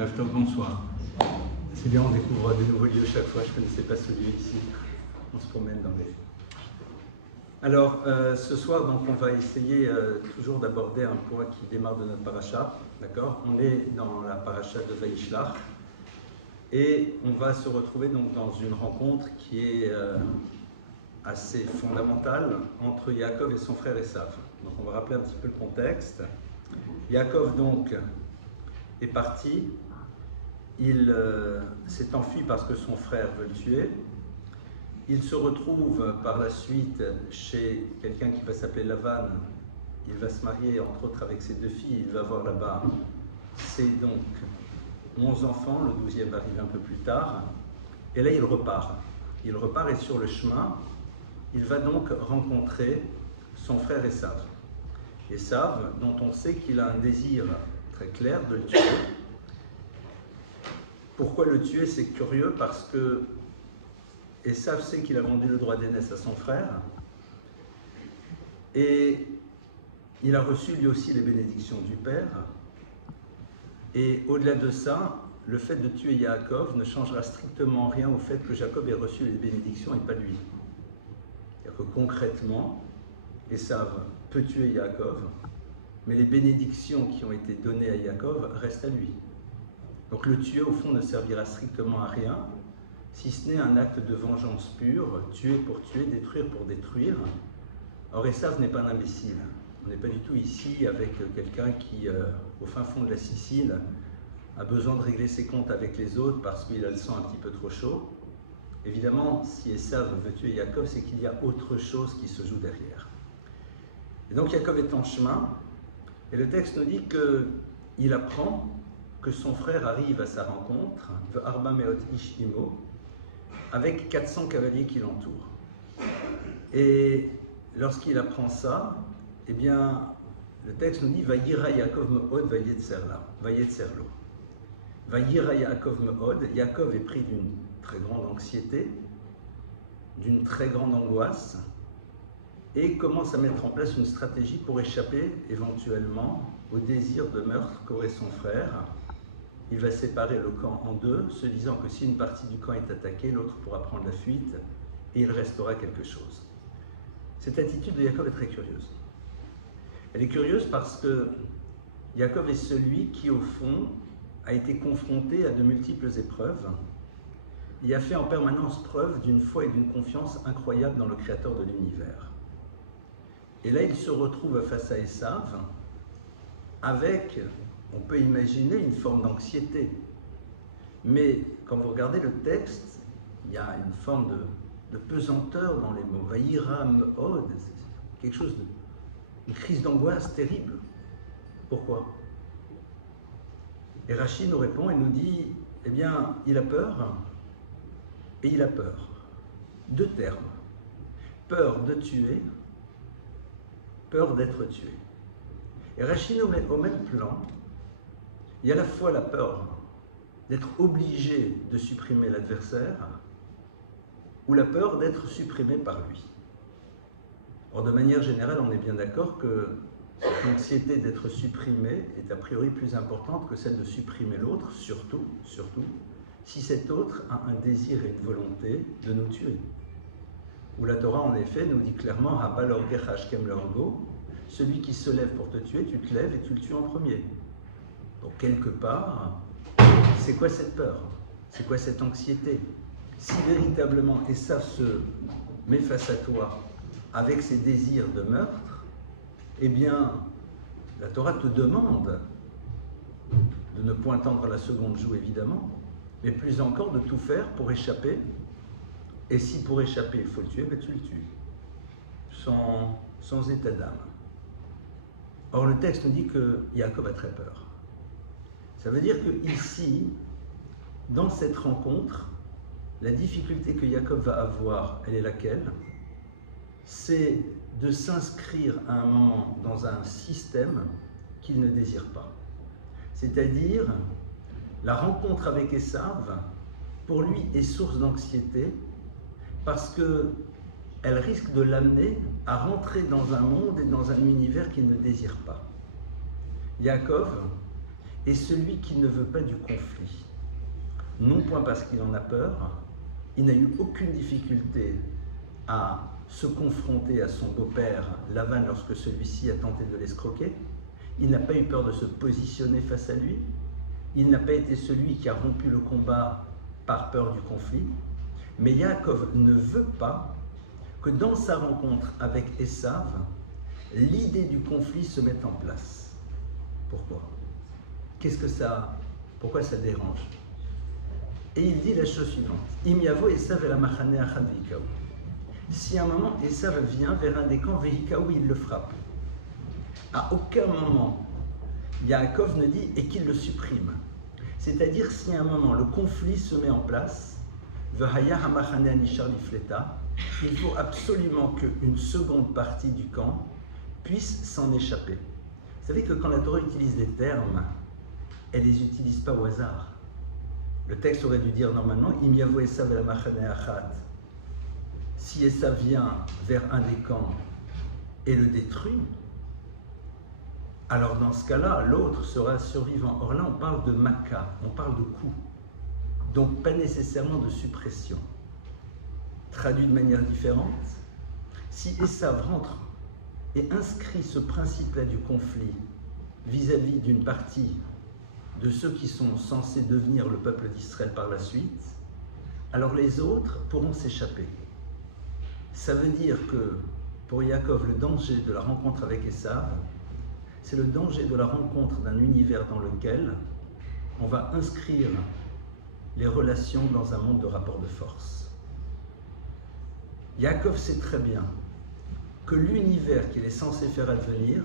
Bonsoir. C'est bien, on découvre de nouveaux lieux chaque fois. Je ne connaissais pas celui ici. On se promène dans les... Alors, ce soir, donc, on va essayer toujours d'aborder un point qui démarre de notre paracha. D'accord? On est dans la paracha de Vaïshlach. Et on va se retrouver donc dans une rencontre qui est assez fondamentale entre Yaakov et son frère Esav. Donc, on va rappeler un petit peu le contexte. Yaakov, donc, est parti. Il s'est enfui parce que son frère veut le tuer. Il se retrouve par la suite chez quelqu'un qui va s'appeler Lavan. Il va se marier entre autres avec ses deux filles. Il va avoir là-bas, c'est donc 11 enfants, le 12e va arriver un peu plus tard. Et là il repart. Il repart et sur le chemin, il va donc rencontrer son frère Esav. Esav, dont on sait qu'il a un désir très clair de le tuer. Pourquoi le tuer? C'est curieux parce que Esav sait qu'il a vendu le droit d'aînesse à son frère et il a reçu lui aussi les bénédictions du père. Et au-delà de ça, le fait de tuer Yaakov ne changera strictement rien au fait que Jacob ait reçu les bénédictions et pas lui. C'est-à-dire que concrètement, Esav peut tuer Yaakov, mais les bénédictions qui ont été données à Yaakov restent à lui. Donc le tuer au fond ne servira strictement à rien, si ce n'est un acte de vengeance pure, tuer pour tuer, détruire pour détruire. Or Esav n'est pas un imbécile. On n'est pas du tout ici avec quelqu'un qui, au fin fond de la Sicile, a besoin de régler ses comptes avec les autres parce qu'il a le sang un petit peu trop chaud. Évidemment, si Esav veut tuer Yaakov, c'est qu'il y a autre chose qui se joue derrière. Et donc Yaakov est en chemin, et le texte nous dit qu'il apprend que son frère arrive à sa rencontre, Arba Meot Ish Imo, avec 400 cavaliers qui l'entourent. Et lorsqu'il apprend ça, eh bien, le texte nous dit Vayira Yaakov Me'od Vayetzerlo. Vayira Yaakov Me'od, Yaakov est pris d'une très grande anxiété, d'une très grande angoisse, et commence à mettre en place une stratégie pour échapper éventuellement au désir de meurtre qu'aurait son frère. Il va séparer le camp en deux, se disant que si une partie du camp est attaquée, l'autre pourra prendre la fuite et il restera quelque chose. Cette attitude de Yaakov est très curieuse. Elle est curieuse parce que Yaakov est celui qui, au fond, a été confronté à de multiples épreuves. Il a fait en permanence preuve d'une foi et d'une confiance incroyable dans le Créateur de l'univers. Et là, il se retrouve face à Esav avec, on peut imaginer, une forme d'anxiété. Mais quand vous regardez le texte, il y a une forme de pesanteur dans les mots. Vayira Me'od, c'est quelque chose une crise d'angoisse terrible. Pourquoi? Et Rachid nous répond et nous dit, eh bien, il a peur et il a peur. Deux termes. Peur de tuer, peur d'être tué. Et Rachid nous met au même plan. Il y a à la fois la peur d'être obligé de supprimer l'adversaire ou la peur d'être supprimé par lui. Or, de manière générale, on est bien d'accord que cette anxiété d'être supprimé est a priori plus importante que celle de supprimer l'autre, surtout, si cet autre a un désir et une volonté de nous tuer. Où la Torah, en effet, nous dit clairement « Habal orgech hashkem lorgo » celui qui se lève pour te tuer, tu te lèves et tu le tues en premier. Donc, quelque part, c'est quoi cette peur? C'est quoi cette anxiété? Si véritablement Esav se met face à toi avec ses désirs de meurtre, eh bien, la Torah te demande de ne point tendre la seconde joue, évidemment, mais plus encore de tout faire pour échapper. Et si pour échapper, il faut le tuer, ben tu le tues, sans état d'âme. Or, le texte nous dit que Yaakov a très peur. Ça veut dire qu'ici, dans cette rencontre, la difficulté que Yaakov va avoir, elle est laquelle? C'est de s'inscrire à un moment dans un système qu'il ne désire pas. C'est-à-dire, la rencontre avec Esav, pour lui, est source d'anxiété parce qu'elle risque de l'amener à rentrer dans un monde et dans un univers qu'il ne désire pas. Yaakov, est celui qui ne veut pas du conflit. Non point parce qu'il en a peur, il n'a eu aucune difficulté à se confronter à son beau-père Lavan lorsque celui-ci a tenté de l'escroquer. Il n'a pas eu peur de se positionner face à lui. Il n'a pas été celui qui a rompu le combat par peur du conflit. Mais Yaakov ne veut pas que dans sa rencontre avec Esav, l'idée du conflit se mette en place. Pourquoi? Pourquoi ça dérange? Et il dit la chose suivante. Im yavo Esav el hamachane achad vehikaou. Si à un moment Esav vient vers un des camps vehikaou, il le frappe. À aucun moment, Yaakov ne dit et qu'il le supprime. C'est-à-dire si à un moment le conflit se met en place, vehaya hamachane anishar lifleta, il faut absolument qu'une seconde partie du camp puisse s'en échapper. Vous savez que quand la Torah utilise des termes, elle ne les utilise pas au hasard. Le texte aurait dû dire normalement Im yavo Esav el hamachane achad. Si Esav vient vers un des camps et le détruit, alors dans ce cas-là, l'autre sera survivant. Or là, on parle de maka, on parle de coup, donc pas nécessairement de suppression. Traduit de manière différente, si Esav rentre et inscrit ce principe-là du conflit vis-à-vis d'une partie de ceux qui sont censés devenir le peuple d'Israël par la suite, alors les autres pourront s'échapper. Ça veut dire que pour Yaakov, le danger de la rencontre avec Esav, c'est le danger de la rencontre d'un univers dans lequel on va inscrire les relations dans un monde de rapports de force. Yaakov sait très bien que l'univers qu'il est censé faire advenir,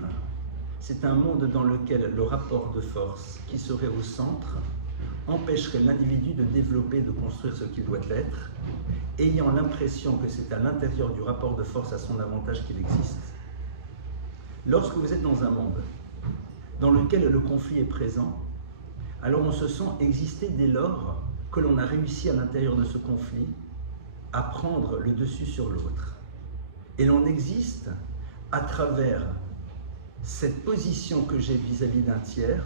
c'est un monde dans lequel le rapport de force qui serait au centre empêcherait l'individu de développer, de construire ce qu'il doit être, ayant l'impression que c'est à l'intérieur du rapport de force à son avantage qu'il existe. Lorsque vous êtes dans un monde dans lequel le conflit est présent, alors on se sent exister dès lors que l'on a réussi à l'intérieur de ce conflit à prendre le dessus sur l'autre. Et l'on existe à travers cette position que j'ai vis-à-vis d'un tiers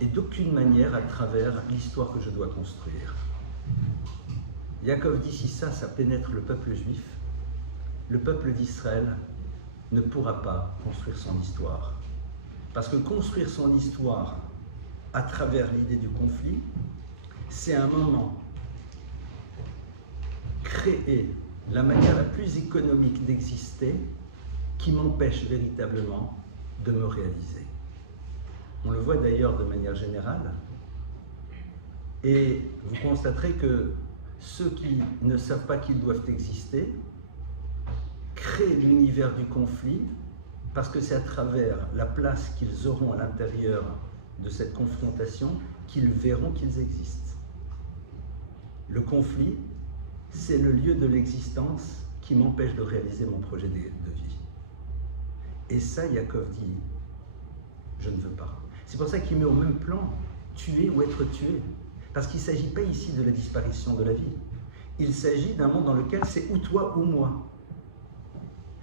et d'aucune manière à travers l'histoire que je dois construire. Yaakov dit si ça pénètre le peuple juif, le peuple d'Israël ne pourra pas construire son histoire. Parce que construire son histoire à travers l'idée du conflit, c'est un moment créer la manière la plus économique d'exister qui m'empêche véritablement de me réaliser. On le voit d'ailleurs de manière générale. Et vous constaterez que ceux qui ne savent pas qu'ils doivent exister créent l'univers du conflit parce que c'est à travers la place qu'ils auront à l'intérieur de cette confrontation qu'ils verront qu'ils existent. Le conflit, c'est le lieu de l'existence qui m'empêche de réaliser mon projet de vie. Et ça, Yaakov dit, je ne veux pas. C'est pour ça qu'il met au même plan tuer ou être tué. Parce qu'il ne s'agit pas ici de la disparition de la vie. Il s'agit d'un monde dans lequel c'est ou toi ou moi.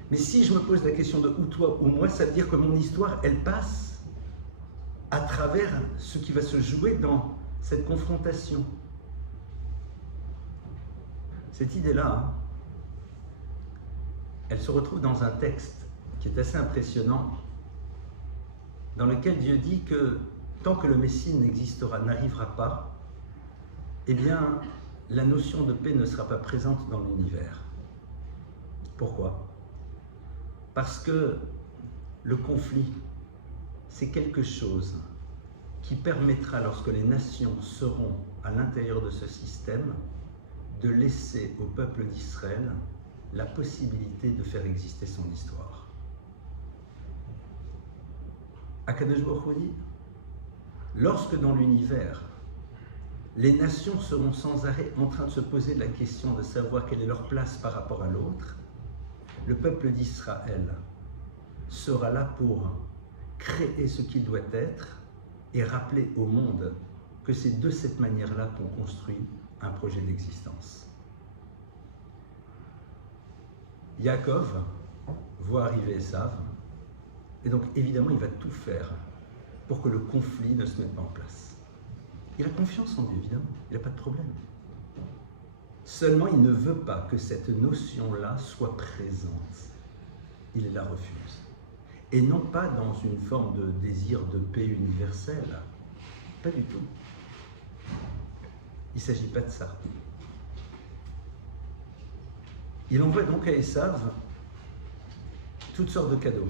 Mais si je me pose la question de ou toi ou moi, ça veut dire que mon histoire, elle passe à travers ce qui va se jouer dans cette confrontation. Cette idée-là, elle se retrouve dans un texte qui est assez impressionnant, dans lequel Dieu dit que tant que le Messie n'arrivera pas, eh bien, la notion de paix ne sera pas présente dans l'univers. Pourquoi? Parce que le conflit, c'est quelque chose qui permettra, lorsque les nations seront à l'intérieur de ce système, de laisser au peuple d'Israël la possibilité de faire exister son histoire. Akadosh Baruch Hu dit, lorsque dans l'univers, les nations seront sans arrêt en train de se poser la question de savoir quelle est leur place par rapport à l'autre, le peuple d'Israël sera là pour créer ce qu'il doit être et rappeler au monde que c'est de cette manière-là qu'on construit un projet d'existence. Yaakov voit arriver Esav, et donc évidemment il va tout faire pour que le conflit ne se mette pas en place. Il a confiance en Dieu, évidemment, il n'a pas de problème. Seulement, il ne veut pas que cette notion-là soit présente. Il la refuse. Et non pas dans une forme de désir de paix universelle. Pas du tout. Il ne s'agit pas de ça. Il envoie donc à Esav toutes sortes de cadeaux.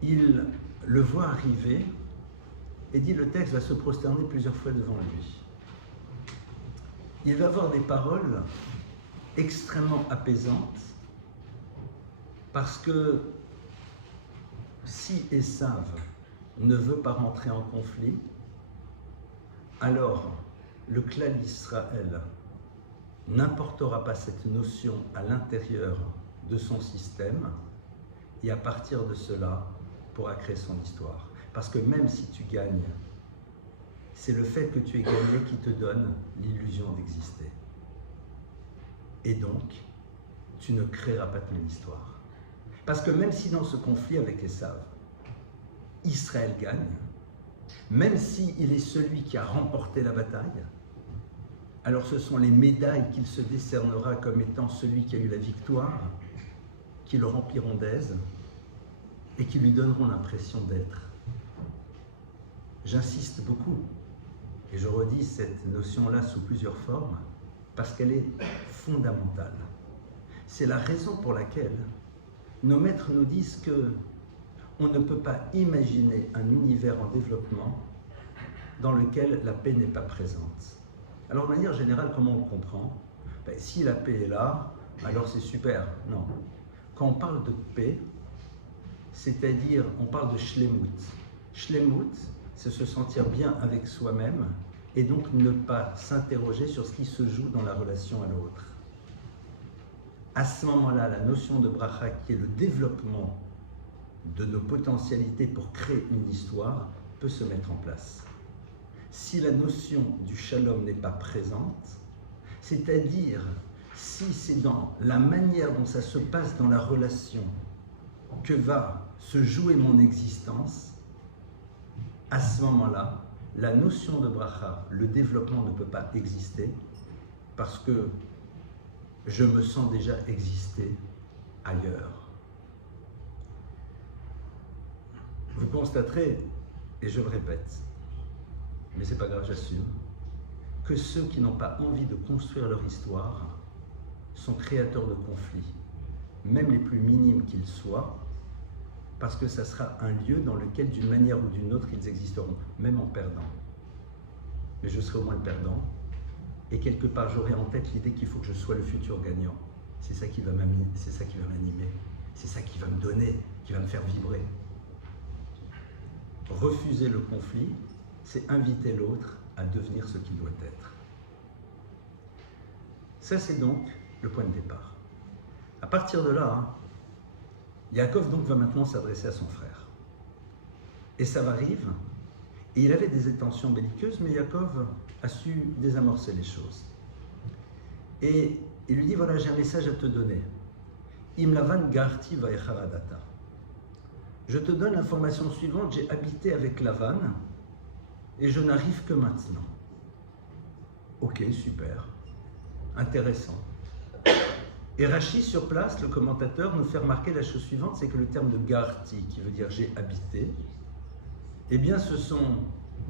Il le voit arriver et dit, le texte va se prosterner plusieurs fois devant lui. Il va avoir des paroles extrêmement apaisantes parce que si Esav ne veut pas rentrer en conflit, alors le clan d'Israël n'importera pas cette notion à l'intérieur de son système et à partir de cela pourra créer son histoire. Parce que même si tu gagnes, c'est le fait que tu aies gagné qui te donne l'illusion d'exister. Et donc, tu ne créeras pas ton histoire. Parce que même si dans ce conflit avec Esav, Israël gagne, même s'il est celui qui a remporté la bataille, alors ce sont les médailles qu'il se décernera comme étant celui qui a eu la victoire, qui le rempliront d'aise et qui lui donneront l'impression d'être. J'insiste beaucoup, et je redis cette notion-là sous plusieurs formes, parce qu'elle est fondamentale. C'est la raison pour laquelle nos maîtres nous disent que on ne peut pas imaginer un univers en développement dans lequel la paix n'est pas présente. Alors, de manière générale, comment on le comprend? Si la paix est là, alors c'est super. Non. Quand on parle de paix, c'est-à-dire, on parle de shlemut. Shlemut, c'est se sentir bien avec soi-même et donc ne pas s'interroger sur ce qui se joue dans la relation à l'autre. À ce moment-là, la notion de bracha, qui est le développement de nos potentialités pour créer une histoire, peut se mettre en place. Si la notion du shalom n'est pas présente, c'est-à-dire si c'est dans la manière dont ça se passe dans la relation que va se jouer mon existence, à ce moment-là, la notion de bracha, le développement ne peut pas exister parce que je me sens déjà exister ailleurs. Vous constaterez, et je le répète, mais c'est pas grave, j'assume, que ceux qui n'ont pas envie de construire leur histoire sont créateurs de conflits, même les plus minimes qu'ils soient, parce que ça sera un lieu dans lequel, d'une manière ou d'une autre, ils existeront, même en perdant. Mais je serai au moins le perdant, et quelque part, j'aurai en tête l'idée qu'il faut que je sois le futur gagnant. C'est ça qui va m'animer, c'est ça qui va me donner, qui va me faire vibrer. Refuser le conflit, c'est inviter l'autre à devenir ce qu'il doit être. Ça, c'est donc le point de départ. À partir de là, Yaakov donc va maintenant s'adresser à son frère. Et ça arrive, et il avait des intentions belliqueuses, mais Yaakov a su désamorcer les choses. Et il lui dit, voilà, j'ai un message à te donner. Im lavan garti vaecharadata. Je te donne l'information suivante, j'ai habité avec Lavan et je n'arrive que maintenant. Ok, super, intéressant. Et Rashi, sur place, le commentateur, nous fait remarquer la chose suivante, c'est que le terme de garti, qui veut dire j'ai habité, eh bien ce sont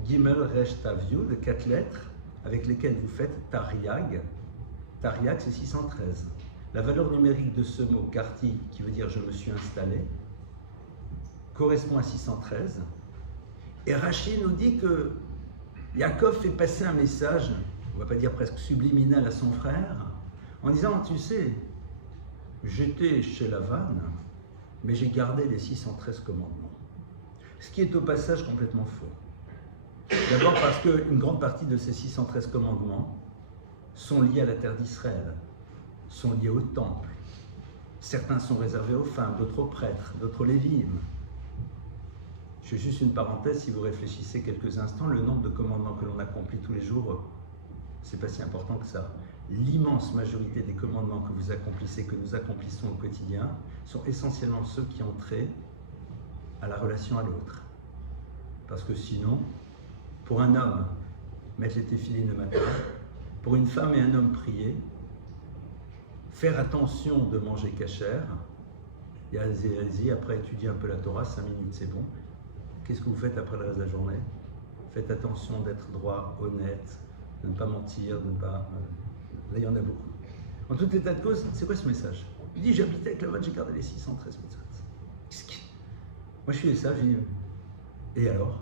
Gimel Resh Tav Yud, 4 lettres, avec lesquelles vous faites Tariag. Tariag, c'est 613. La valeur numérique de ce mot, garti, qui veut dire je me suis installé, correspond à 613. Et Rashi nous dit que Yaakov fait passer un message, on ne va pas dire presque subliminal à son frère, en disant, tu sais, j'étais chez Lavan, mais j'ai gardé les 613 commandements. Ce qui est au passage complètement faux. D'abord parce qu'une grande partie de ces 613 commandements sont liés à la terre d'Israël, sont liés au temple. Certains sont réservés aux femmes, d'autres aux prêtres, d'autres aux lévites. Je fais juste une parenthèse, si vous réfléchissez quelques instants, le nombre de commandements que l'on accomplit tous les jours, c'est pas si important que ça. L'immense majorité des commandements que vous accomplissez, que nous accomplissons au quotidien, sont essentiellement ceux qui ont trait à la relation à l'autre. Parce que sinon, pour un homme, mettre les téphilines le matin, pour une femme et un homme prier, faire attention de manger cachère, et allez-y, après étudier un peu la Torah, 5 minutes c'est bon. Qu'est-ce que vous faites après le reste de la journée? Faites attention d'être droit, honnête, de ne pas mentir, de ne pas... Là, il y en a beaucoup. En tout état de cause, c'est quoi ce message? Il dit, j'habitais avec Lavan, j'ai gardé les 613 mitzvot. Moi, je suis ça, je dis, et alors?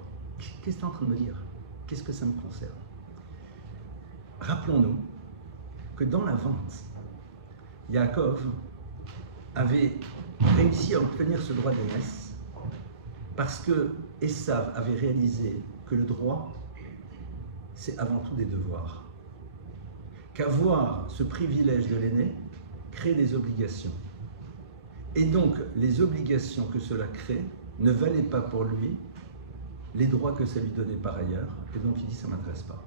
Qu'est-ce que tu es en train de me dire? Qu'est-ce que ça me concerne? Rappelons-nous que dans la vente, Yaakov avait réussi à obtenir ce droit d'aînesse parce que Esav avait réalisé que le droit, c'est avant tout des devoirs. Qu'avoir ce privilège de l'aîné crée des obligations. Et donc, les obligations que cela crée ne valaient pas pour lui les droits que ça lui donnait par ailleurs. Et donc, il dit, ça ne m'intéresse pas.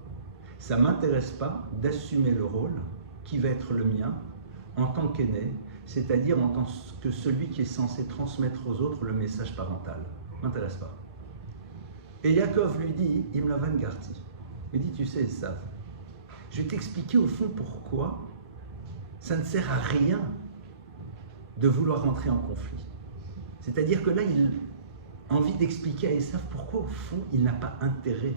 Ça ne m'intéresse pas d'assumer le rôle qui va être le mien en tant qu'aîné, c'est-à-dire en tant que celui qui est censé transmettre aux autres le message parental. Ça ne m'intéresse pas. Et Yaakov lui dit, Imlavan Garti. Il dit, tu sais, Esav, je vais t'expliquer au fond pourquoi ça ne sert à rien de vouloir rentrer en conflit. C'est-à-dire que là, il a envie d'expliquer à Esav pourquoi, au fond, il n'a pas intérêt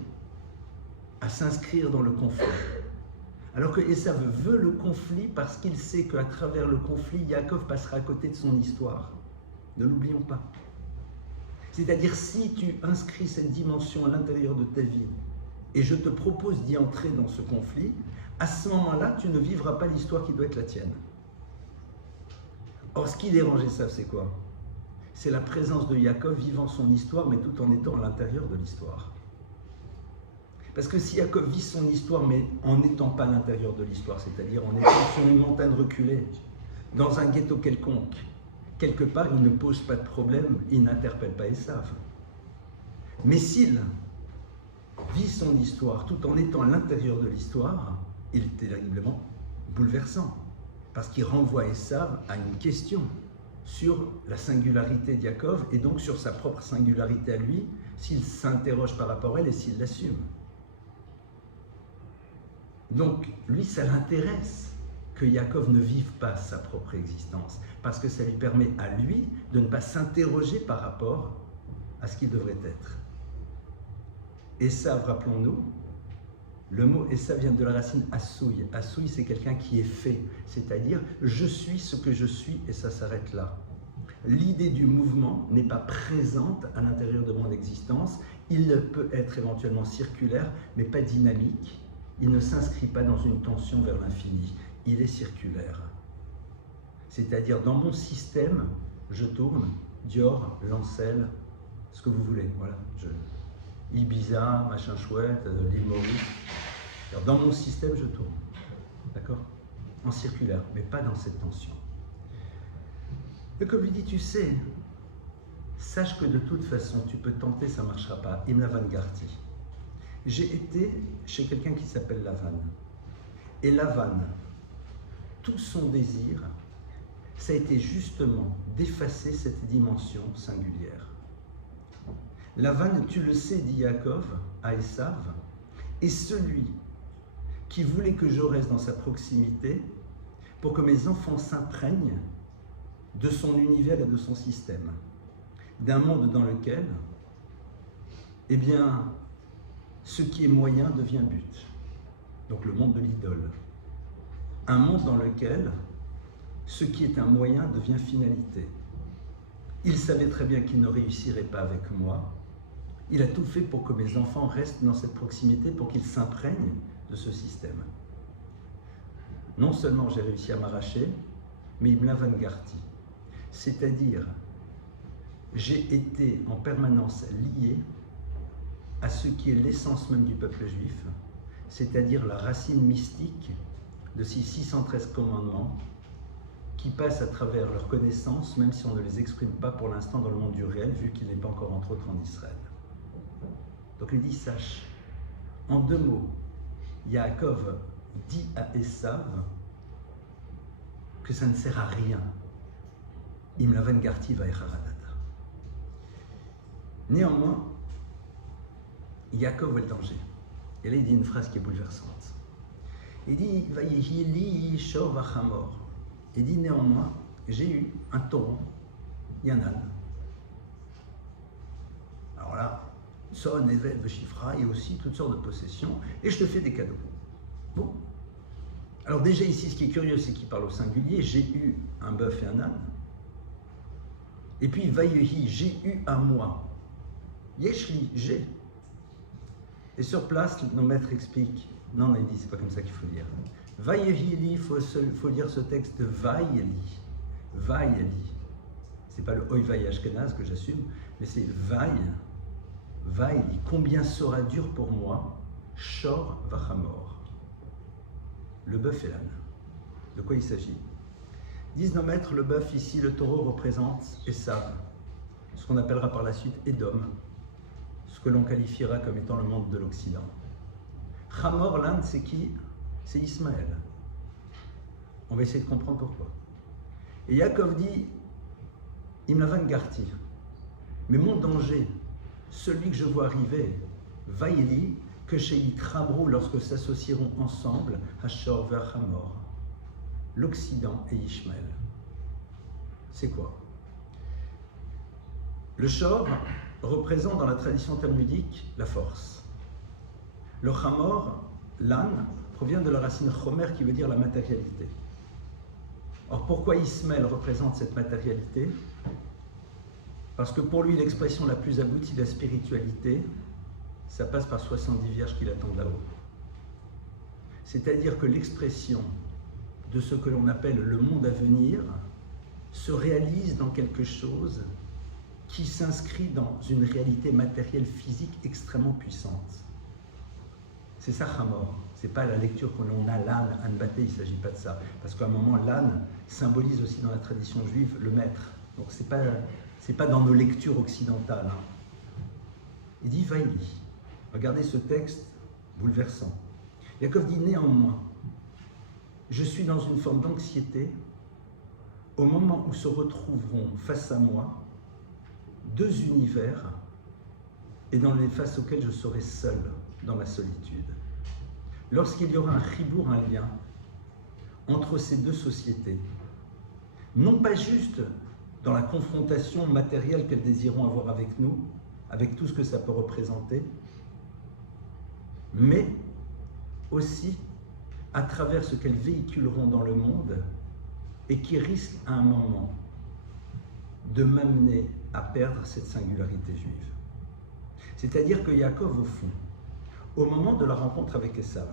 à s'inscrire dans le conflit. Alors que Esav veut le conflit parce qu'il sait qu'à travers le conflit, Yaakov passera à côté de son histoire. Ne l'oublions pas. C'est-à-dire, si tu inscris cette dimension à l'intérieur de ta vie, et je te propose d'y entrer dans ce conflit, à ce moment-là, tu ne vivras pas l'histoire qui doit être la tienne. Or, ce qui dérange Esav, c'est quoi? C'est la présence de Yaakov vivant son histoire, mais tout en étant à l'intérieur de l'histoire. Parce que si Yaakov vit son histoire, mais en n'étant pas à l'intérieur de l'histoire, c'est-à-dire en étant sur une montagne reculée, dans un ghetto quelconque, quelque part, il ne pose pas de problème, il n'interpelle pas Esav. Mais s'il vit son histoire tout en étant à l'intérieur de l'histoire, il est terriblement bouleversant. Parce qu'il renvoie Esav à une question sur la singularité de Yaakov et donc sur sa propre singularité à lui, s'il s'interroge par rapport à elle et s'il l'assume. Donc, lui, ça l'intéresse que Yaakov ne vive pas sa propre existence, parce que ça lui permet à lui de ne pas s'interroger par rapport à ce qu'il devrait être. Esav, rappelons-nous, le mot Esav vient de la racine assouille. Assouille, c'est quelqu'un qui est fait, c'est-à-dire je suis ce que je suis et ça s'arrête là. L'idée du mouvement n'est pas présente à l'intérieur de mon existence. Il peut être éventuellement circulaire, mais pas dynamique. Il ne s'inscrit pas dans une tension vers l'infini. Il est circulaire. C'est-à-dire, dans mon système, je tourne, Dior, Lancel, ce que vous voulez. Voilà, Ibiza, machin chouette, l'île Maurice. Dans mon système, je tourne. D'accord? En circulaire, mais pas dans cette tension. Et comme lui dit, tu sais, sache que de toute façon, tu peux tenter, ça ne marchera pas. Imlavan Garti. J'ai été chez quelqu'un qui s'appelle Lavan. Et Lavan, tout son désir, ça a été justement d'effacer cette dimension singulière. Lavan, tu le sais, dit Yaakov à Esav, est celui qui voulait que je reste dans sa proximité pour que mes enfants s'imprègnent de son univers et de son système, d'un monde dans lequel, eh bien, ce qui est moyen devient but. Donc le monde de l'idole. Un monde dans lequel ce qui est un moyen devient finalité. Il savait très bien qu'il ne réussirait pas avec moi. Il a tout fait pour que mes enfants restent dans cette proximité, pour qu'ils s'imprègnent de ce système. Non seulement j'ai réussi à m'arracher, mais il me l'a vangarti. C'est-à-dire, j'ai été en permanence lié à ce qui est l'essence même du peuple juif, c'est-à-dire la racine mystique de ces 613 commandements qui passent à travers leur connaissance, même si on ne les exprime pas pour l'instant dans le monde du réel, vu qu'il n'est pas encore entre autres en Israël. Donc il dit, sache, en deux mots, Yaakov dit à Esav que ça ne sert à rien. Imlavan Garti va Echaradata. Néanmoins, Yaakov voit le danger. Et là, il dit une phrase qui est bouleversante. Il dit « Vayihili shor vachamor ». Il dit néanmoins, j'ai eu un taureau et un âne. Alors là, Son, Eved, Veshifra, et aussi toutes sortes de possessions, et je te fais des cadeaux. Bon. Alors déjà ici, ce qui est curieux, c'est qu'il parle au singulier, j'ai eu un bœuf et un âne. Et puis, Vayehi, j'ai eu à moi. Yeshli, j'ai. Et sur place, nos maîtres expliquent, non, il dit, c'est pas comme ça qu'il faut lire. Vayehi, il faut lire ce texte Vaïeli. Vaïeli. C'est pas le Oïvaï Ashkenaz que j'assume, mais c'est Vaïeli. Combien sera dur pour moi, Shor Vachamor. Le bœuf et l'âne. De quoi il s'agit? Disent nos maîtres, le bœuf ici, le taureau représente Esav, ce qu'on appellera par la suite Édom, ce que l'on qualifiera comme étant le monde de l'Occident. Hamor, l'Inde, c'est qui? C'est Ismaël. On va essayer de comprendre pourquoi. Et Yaakov dit, Imlavan Garti, mais mon danger, celui que je vois arriver, Vaïli, que chez Yitrabrou, lorsque s'associeront ensemble, Hashor vers Hamor, l'Occident et Ishmaël. C'est quoi? Le Shor représente dans la tradition talmudique la force. Le Hamor, l'âne, provient de la racine Chomer qui veut dire la matérialité. Or pourquoi Ismaël représente cette matérialité? Parce que pour lui, l'expression la plus aboutie de la spiritualité, ça passe par 70 vierges qui l'attendent là-haut. C'est-à-dire que l'expression de ce que l'on appelle le monde à venir se réalise dans quelque chose qui s'inscrit dans une réalité matérielle physique extrêmement puissante. C'est ça, Hamor. C'est pas la lecture que l'on a l'âne, Anbaté, il ne s'agit pas de ça. Parce qu'à un moment, l'âne symbolise aussi dans la tradition juive le maître. Donc c'est pas dans nos lectures occidentales. Il dit Vaïli. Regardez ce texte bouleversant. Yaakov dit néanmoins, je suis dans une forme d'anxiété au moment où se retrouveront face à moi deux univers et dans les faces auxquelles je serai seul dans ma solitude. Lorsqu'il y aura un chibour, un lien entre ces deux sociétés, non pas juste dans la confrontation matérielle qu'elles désireront avoir avec nous, avec tout ce que ça peut représenter, mais aussi à travers ce qu'elles véhiculeront dans le monde et qui risque à un moment de m'amener à perdre cette singularité juive. C'est-à-dire que Yaakov, au fond, au moment de la rencontre avec Esav,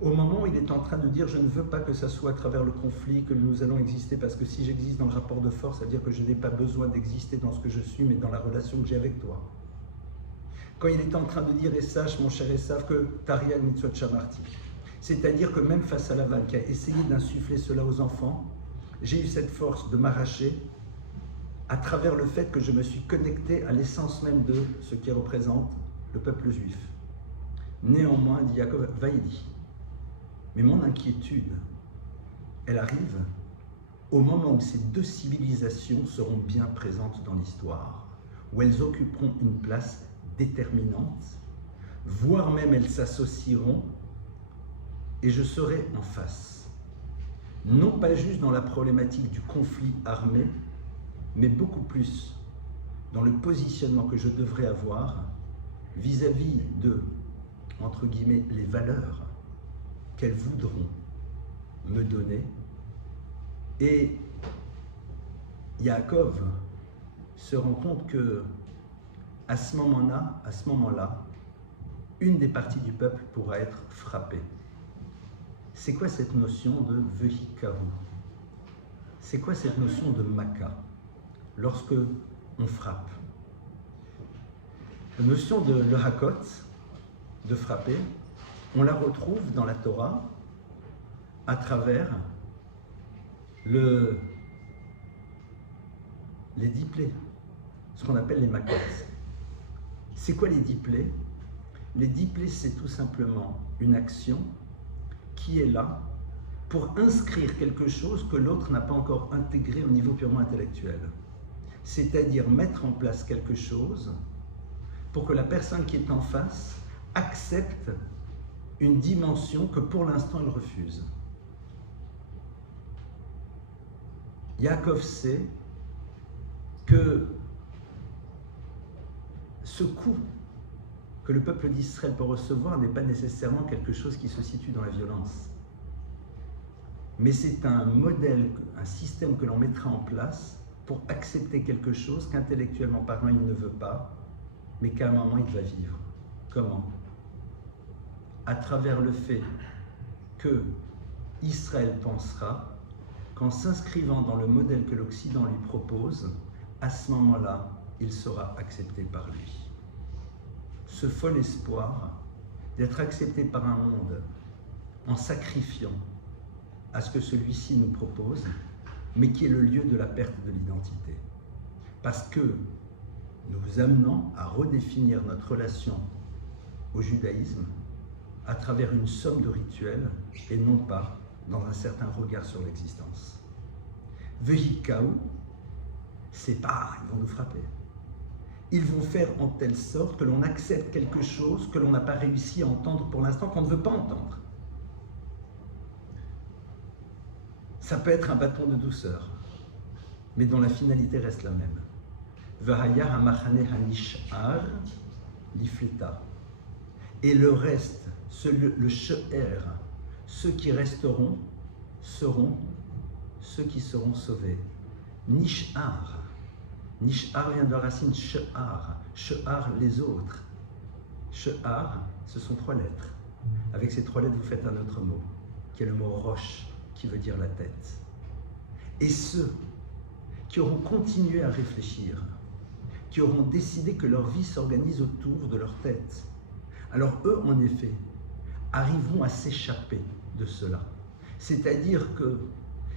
au moment où il est en train de dire « je ne veux pas que ça soit à travers le conflit que nous allons exister, parce que si j'existe dans le rapport de force, ça veut dire que je n'ai pas besoin d'exister dans ce que je suis, mais dans la relation que j'ai avec toi. » Quand il est en train de dire « et sache, mon cher Esav, que Tariag mitzvot shamarti », c'est-à-dire que même face à Lavan qui a essayé d'insuffler cela aux enfants, j'ai eu cette force de m'arracher à travers le fait que je me suis connecté à l'essence même de ce qui représente le peuple juif. Néanmoins, dit Yaakov, Vaïli. Mais mon inquiétude, elle arrive au moment où ces deux civilisations seront bien présentes dans l'histoire, où elles occuperont une place déterminante, voire même elles s'associeront, et je serai en face. Non pas juste dans la problématique du conflit armé, mais beaucoup plus dans le positionnement que je devrais avoir vis-à-vis de, entre guillemets, les valeurs qu'elles voudront me donner. Et Yaakov se rend compte que à ce moment-là, une des parties du peuple pourra être frappée. C'est quoi cette notion de vehikahu? C'est quoi cette notion de maka lorsque on frappe? La notion de le hakot, de frapper, on la retrouve dans la Torah à travers les 10 plaies, ce qu'on appelle les makot. C'est quoi les 10 plaies? Les 10 plaies, c'est tout simplement une action qui est là pour inscrire quelque chose que l'autre n'a pas encore intégré au niveau purement intellectuel. C'est-à-dire mettre en place quelque chose pour que la personne qui est en face accepte une dimension que pour l'instant elle refuse. Yaakov sait que ce coup que le peuple d'Israël peut recevoir n'est pas nécessairement quelque chose qui se situe dans la violence. Mais c'est un modèle, un système que l'on mettra en place pour accepter quelque chose qu'intellectuellement parlant il ne veut pas, mais qu'à un moment il va vivre. Comment? À travers le fait que Israël pensera qu'en s'inscrivant dans le modèle que l'Occident lui propose, à ce moment-là, il sera accepté par lui. Ce fol espoir d'être accepté par un monde en sacrifiant à ce que celui-ci nous propose, mais qui est le lieu de la perte de l'identité. Parce que nous amenons à redéfinir notre relation au judaïsme à travers une somme de rituels et non pas dans un certain regard sur l'existence. Vehikaou, c'est pas, ils vont nous frapper. Ils vont faire en telle sorte que l'on accepte quelque chose que l'on n'a pas réussi à entendre pour l'instant, qu'on ne veut pas entendre. Ça peut être un bâton de douceur, mais dont la finalité reste la même. Vahaya hamachane hanishar liflita. Et le reste, le she'er, ceux qui resteront, seront ceux qui seront sauvés. Nishar. Nishar vient de la racine she'ar. She'ar, les autres. She'ar, ce sont 3 lettres. Avec ces 3 lettres, vous faites un autre mot, qui est le mot roche, qui veut dire la tête. Et ceux qui auront continué à réfléchir, qui auront décidé que leur vie s'organise autour de leur tête, alors eux, en effet, arriveront à s'échapper de cela. C'est-à-dire que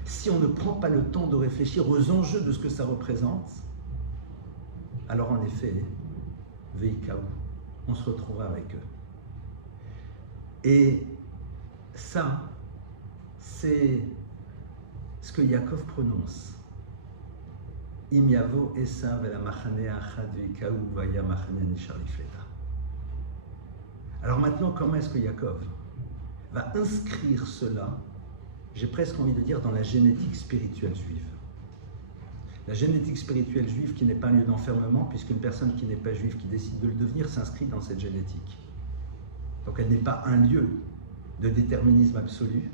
si on ne prend pas le temps de réfléchir aux enjeux de ce que ça représente, alors en effet, Veikaou, on se retrouvera avec eux. Et ça, c'est ce que Yaakov prononce. Im yavo Esav el hamachane achad veikaou vaya machane nishar lifleta. Alors maintenant, comment est-ce que Yaakov va inscrire cela, j'ai presque envie de dire, dans la génétique spirituelle juive? La génétique spirituelle juive qui n'est pas un lieu d'enfermement, puisqu'une personne qui n'est pas juive, qui décide de le devenir, s'inscrit dans cette génétique. Donc elle n'est pas un lieu de déterminisme absolu,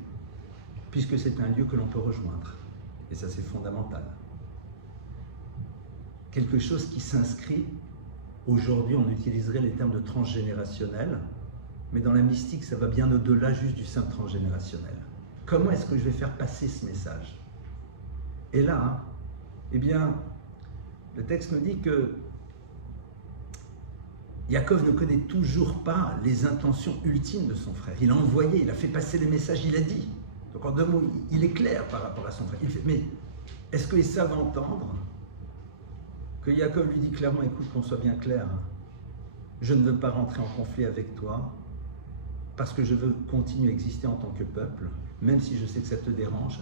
puisque c'est un lieu que l'on peut rejoindre. Et ça, c'est fondamental. Quelque chose qui s'inscrit, aujourd'hui, on utiliserait les termes de transgénérationnel, mais dans la mystique, ça va bien au-delà juste du simple transgénérationnel. Comment est-ce que je vais faire passer ce message? Et là, eh bien, le texte nous dit que Yaakov ne connaît toujours pas les intentions ultimes de son frère. Il a envoyé, il a fait passer les messages, il a dit. Donc en 2 mots, il est clair par rapport à son frère. Il fait, mais est-ce que Esav va entendre que Yaakov lui dit clairement, écoute, qu'on soit bien clair, je ne veux pas rentrer en conflit avec toi parce que je veux continuer à exister en tant que peuple, même si je sais que ça te dérange,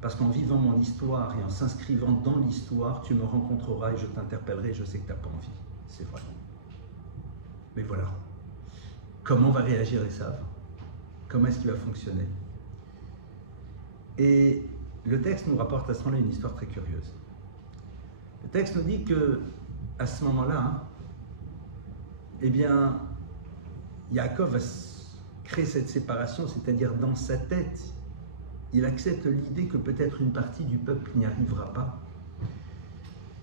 parce qu'en vivant mon histoire et en s'inscrivant dans l'histoire, tu me rencontreras et je t'interpellerai, je sais que tu n'as pas envie. C'est vrai. Mais voilà. Comment va réagir Esav? Comment est-ce qu'il va fonctionner? Et le texte nous rapporte à ce moment-là une histoire très curieuse. Le texte nous dit que à ce moment-là, eh bien, Yaakov va créer cette séparation, c'est-à-dire dans sa tête, il accepte l'idée que peut-être une partie du peuple n'y arrivera pas.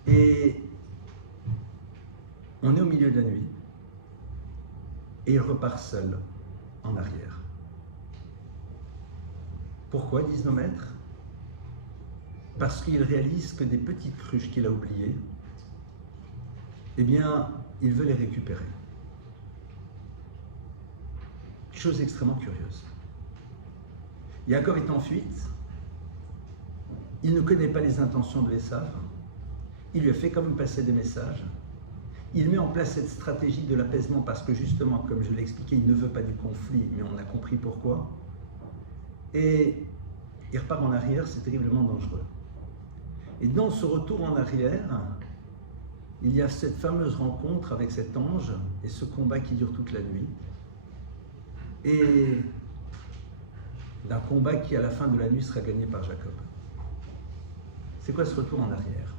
Et on est au milieu de la nuit, et il repart seul en arrière. Pourquoi, disent nos maîtres? Parce qu'il réalise que des petites cruches qu'il a oubliées, eh bien, il veut les récupérer. Chose extrêmement curieuse. Yaakov est en fuite, il ne connaît pas les intentions de Esav, il lui a fait quand même passer des messages, il met en place cette stratégie de l'apaisement parce que justement, comme je l'ai expliqué, il ne veut pas du conflit, mais on a compris pourquoi. Et il repart en arrière, c'est terriblement dangereux. Et dans ce retour en arrière, il y a cette fameuse rencontre avec cet ange et ce combat qui dure toute la nuit. Et d'un combat qui, à la fin de la nuit, sera gagné par Jacob. C'est quoi ce retour en arrière?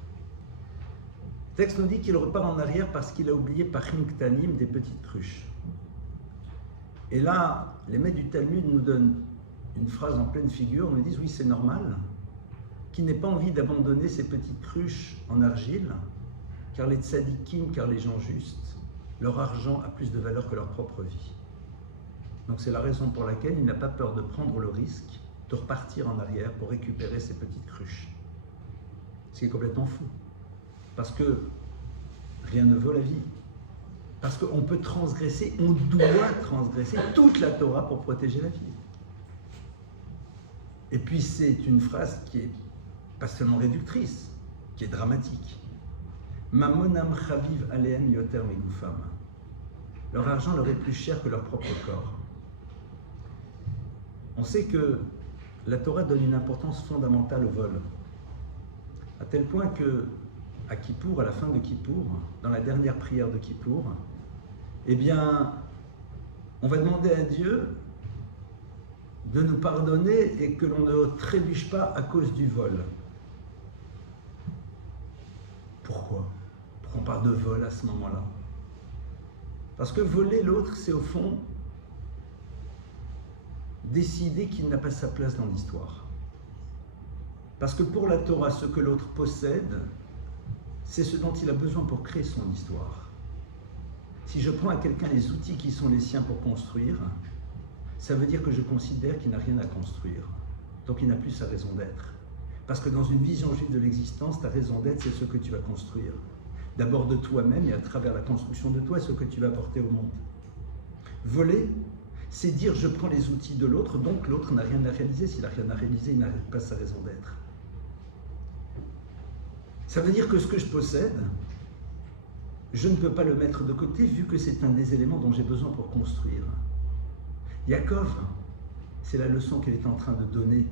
Le texte nous dit qu'il repart en arrière parce qu'il a oublié Pachim Ktanim, des petites cruches. Et là, les maîtres du Talmud nous donnent une phrase en pleine figure, nous disent oui, c'est normal, qu'il n'ait pas envie d'abandonner ces petites cruches en argile, car les tzadikim, car les gens justes, leur argent a plus de valeur que leur propre vie. Donc c'est la raison pour laquelle il n'a pas peur de prendre le risque de repartir en arrière pour récupérer ces petites cruches. Ce qui est complètement fou. Parce que rien ne vaut la vie. Parce qu'on peut transgresser, on doit transgresser toute la Torah pour protéger la vie. Et puis c'est une phrase qui est pas seulement réductrice, qui est dramatique. Mamonam chaviv aleem yoter megufam. Leur argent leur est plus cher que leur propre corps. On sait que la Torah donne une importance fondamentale au vol, à tel point que à Kippour, à la fin de Kippour, dans la dernière prière de Kippour, eh bien, on va demander à Dieu de nous pardonner et que l'on ne trébuche pas à cause du vol. Pourquoi? Pourquoi on parle de vol à ce moment-là? Parce que voler l'autre, c'est au fond décider qu'il n'a pas sa place dans l'histoire. Parce que pour la Torah, ce que l'autre possède, c'est ce dont il a besoin pour créer son histoire. Si je prends à quelqu'un les outils qui sont les siens pour construire, ça veut dire que je considère qu'il n'a rien à construire. Donc il n'a plus sa raison d'être. Parce que dans une vision juive de l'existence, ta raison d'être, c'est ce que tu vas construire. D'abord de toi-même et à travers la construction de toi, ce que tu vas apporter au monde. Voler, c'est dire je prends les outils de l'autre, donc l'autre n'a rien à réaliser. S'il n'a rien à réaliser, il n'a pas sa raison d'être. Ça veut dire que ce que je possède, je ne peux pas le mettre de côté vu que c'est un des éléments dont j'ai besoin pour construire. Yaakov, c'est la leçon qu'il est en train de donner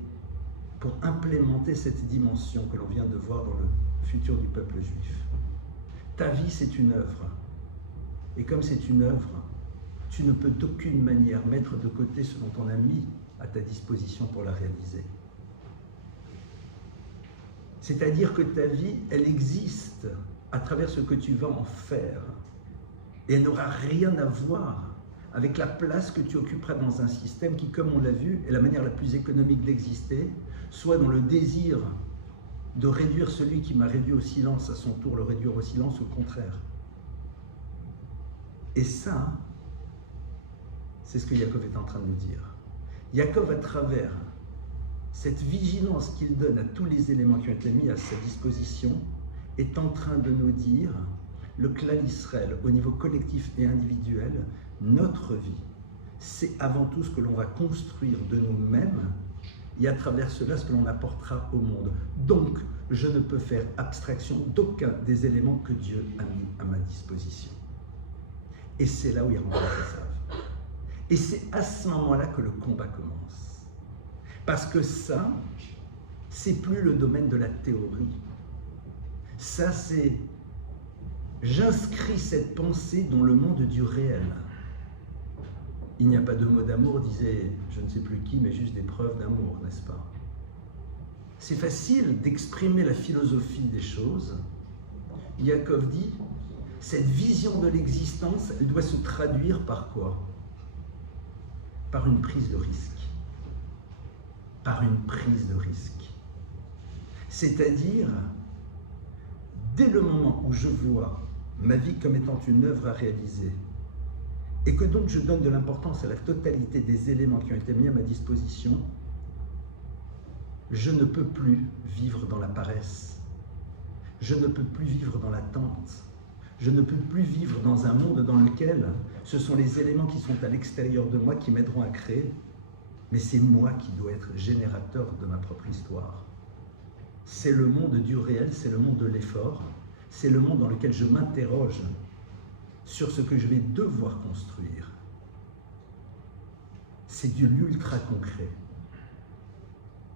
pour implémenter cette dimension que l'on vient de voir dans le futur du peuple juif. Ta vie, c'est une œuvre. Et comme c'est une œuvre, tu ne peux d'aucune manière mettre de côté ce dont on a mis à ta disposition pour la réaliser. C'est-à-dire que ta vie, elle existe à travers ce que tu vas en faire. Et elle n'aura rien à voir avec la place que tu occuperas dans un système qui, comme on l'a vu, est la manière la plus économique d'exister, soit dans le désir de réduire celui qui m'a réduit au silence, à son tour le réduire au silence, ou le contraire. Et ça, c'est ce que Yaakov est en train de nous dire. Yaakov, à travers cette vigilance qu'il donne à tous les éléments qui ont été mis à sa disposition, est en train de nous dire, le clan Israël, au niveau collectif et individuel, notre vie, c'est avant tout ce que l'on va construire de nous-mêmes et à travers cela ce que l'on apportera au monde. Donc, je ne peux faire abstraction d'aucun des éléments que Dieu a mis à ma disposition. Et c'est là où il rentre ça. Et c'est à ce moment-là que le combat commence. Parce que ça, c'est plus le domaine de la théorie. Ça, c'est j'inscris cette pensée dans le monde du réel. Il n'y a pas de mot d'amour, disait je ne sais plus qui, mais juste des preuves d'amour, n'est-ce pas? C'est facile d'exprimer la philosophie des choses. Yaakov dit, cette vision de l'existence, elle doit se traduire par quoi? Par une prise de risque. Par une prise de risque. C'est-à-dire, dès le moment où je vois ma vie comme étant une œuvre à réaliser, et que donc je donne de l'importance à la totalité des éléments qui ont été mis à ma disposition, je ne peux plus vivre dans la paresse, je ne peux plus vivre dans l'attente, je ne peux plus vivre dans un monde dans lequel ce sont les éléments qui sont à l'extérieur de moi qui m'aideront à créer, mais c'est moi qui dois être générateur de ma propre histoire. C'est le monde du réel, c'est le monde de l'effort, c'est le monde dans lequel je m'interroge sur ce que je vais devoir construire. C'est de l'ultra concret.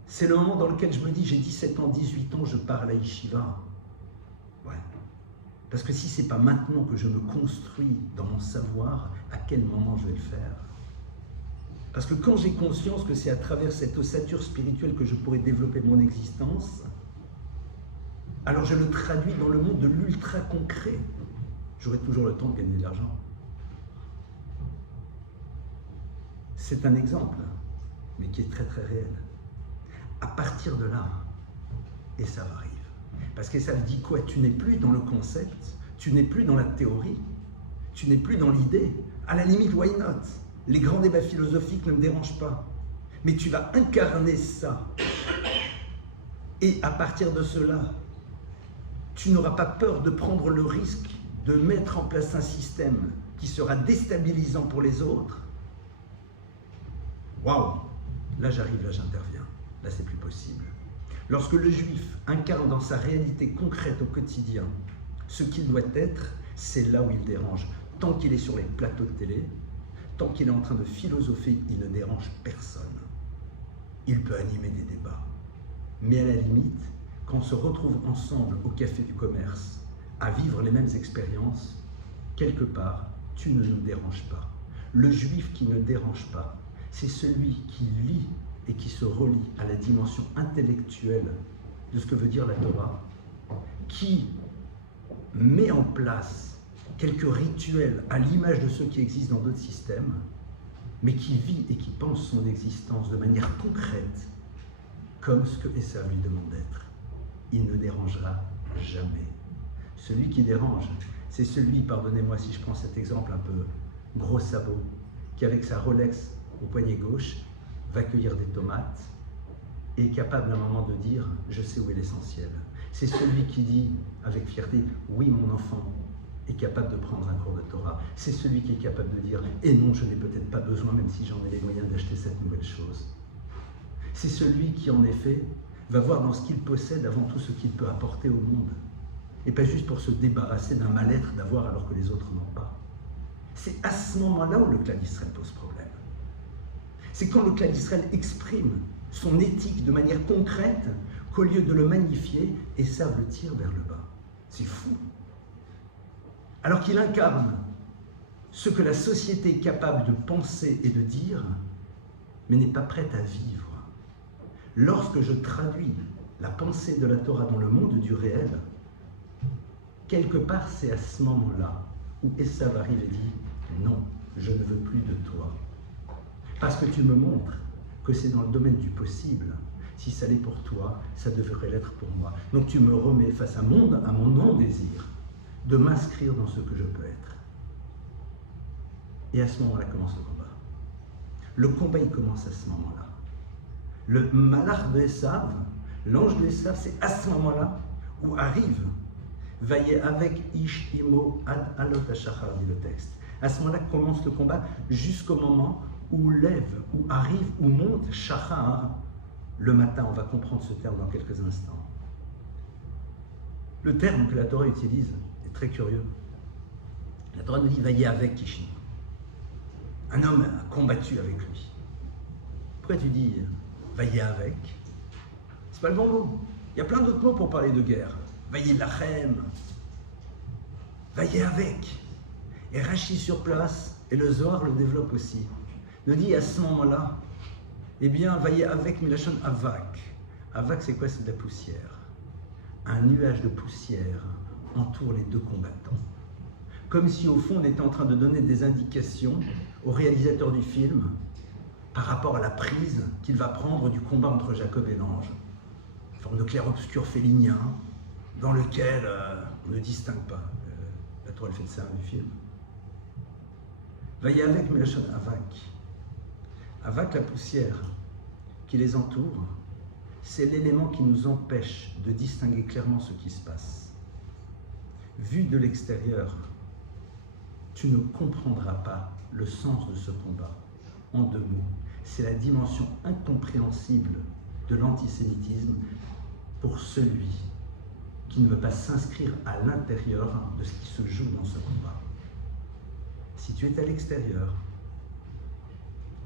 C'est le moment dans lequel je me dis, j'ai 17 ans, 18 ans, je pars à la yeshiva. Ouais. Parce que si ce n'est pas maintenant que je me construis dans mon savoir, à quel moment je vais le faire? Parce que quand j'ai conscience que c'est à travers cette ossature spirituelle que je pourrais développer mon existence, alors je le traduis dans le monde de l'ultra concret. J'aurai toujours le temps de gagner de l'argent. C'est un exemple, mais qui est très très réel. À partir de là, et ça arrive. Parce que ça veut dire quoi? Tu n'es plus dans le concept, tu n'es plus dans la théorie, tu n'es plus dans l'idée. À la limite, why not? Les grands débats philosophiques ne me dérangent pas. Mais tu vas incarner ça. Et à partir de cela, tu n'auras pas peur de prendre le risque de mettre en place un système qui sera déstabilisant pour les autres. Waouh! Là j'arrive, là j'interviens. Là c'est plus possible. Lorsque le juif incarne dans sa réalité concrète au quotidien ce qu'il doit être, c'est là où il dérange. Tant qu'il est sur les plateaux de télé, tant qu'il est en train de philosopher, il ne dérange personne. Il peut animer des débats. Mais à la limite, quand on se retrouve ensemble au café du commerce, à vivre les mêmes expériences, quelque part, tu ne nous déranges pas. Le juif qui ne dérange pas, c'est celui qui lit et qui se relie à la dimension intellectuelle de ce que veut dire la Torah, qui met en place quelques rituels à l'image de ceux qui existent dans d'autres systèmes, mais qui vit et qui pense son existence de manière concrète, comme ce que Esav lui demande d'être. Il ne dérangera jamais. Celui qui dérange, c'est celui, pardonnez-moi si je prends cet exemple un peu gros sabot, qui avec sa Rolex au poignet gauche va cueillir des tomates et est capable à un moment de dire « je sais où est l'essentiel ». C'est celui qui dit avec fierté « oui, mon enfant est capable de prendre un cours de Torah ». C'est celui qui est capable de dire « et non, je n'ai peut-être pas besoin, même si j'en ai les moyens d'acheter cette nouvelle chose ». C'est celui qui, en effet, va voir dans ce qu'il possède avant tout ce qu'il peut apporter au monde. Et pas juste pour se débarrasser d'un mal-être d'avoir alors que les autres n'ont pas. C'est à ce moment-là où le clan d'Israël pose problème. C'est quand le clan d'Israël exprime son éthique de manière concrète qu'au lieu de le magnifier, Esav le tire vers le bas. C'est fou. Alors qu'il incarne ce que la société est capable de penser et de dire, mais n'est pas prête à vivre. Lorsque je traduis la pensée de la Torah dans le monde du réel, quelque part c'est à ce moment-là où Esav arrive et dit « non, je ne veux plus de toi ». Parce que tu me montres que c'est dans le domaine du possible. Si ça l'est pour toi, ça devrait l'être pour moi. Donc tu me remets face à mon non-désir de m'inscrire dans ce que je peux être. Et à ce moment-là commence le combat. Le combat, il commence à ce moment-là. Le malach de Esav, l'ange de Esav, c'est à ce moment-là où arrive « Vaillez avec Ish Imo ad alot hashachar » dit le texte. À ce moment-là commence le combat jusqu'au moment où lève, où arrive, où monte Shachar, le matin. On va comprendre ce terme dans quelques instants. Le terme que la Torah utilise est très curieux. La Torah nous dit « Vaillez avec Ish Imo ». Un homme a combattu avec lui. Pourquoi tu dis « Vaillez avec » ? C'est pas le bon mot. Il y a plein d'autres mots pour parler de guerre. Vaillez lachem. Vaillez avec. Et Rashi sur place, et le Zohar le développe aussi, nous dit à ce moment-là, eh bien, vaillez avec Milachon Avak. Avak, c'est quoi? C'est de la poussière. Un nuage de poussière entoure les deux combattants. Comme si au fond on était en train de donner des indications au réalisateur du film par rapport à la prise qu'il va prendre du combat entre Jacob et l'ange. Une forme de clair-obscur félinien dans lequel on ne distingue pas. La toile fait le sein du film. Vaillez avec Milachon Avak. Avak, la poussière qui les entoure, c'est l'élément qui nous empêche de distinguer clairement ce qui se passe. Vu de l'extérieur, tu ne comprendras pas le sens de ce combat. En deux mots, c'est la dimension incompréhensible de l'antisémitisme pour celui qui ne veut pas s'inscrire à l'intérieur de ce qui se joue dans ce combat. Si tu es à l'extérieur,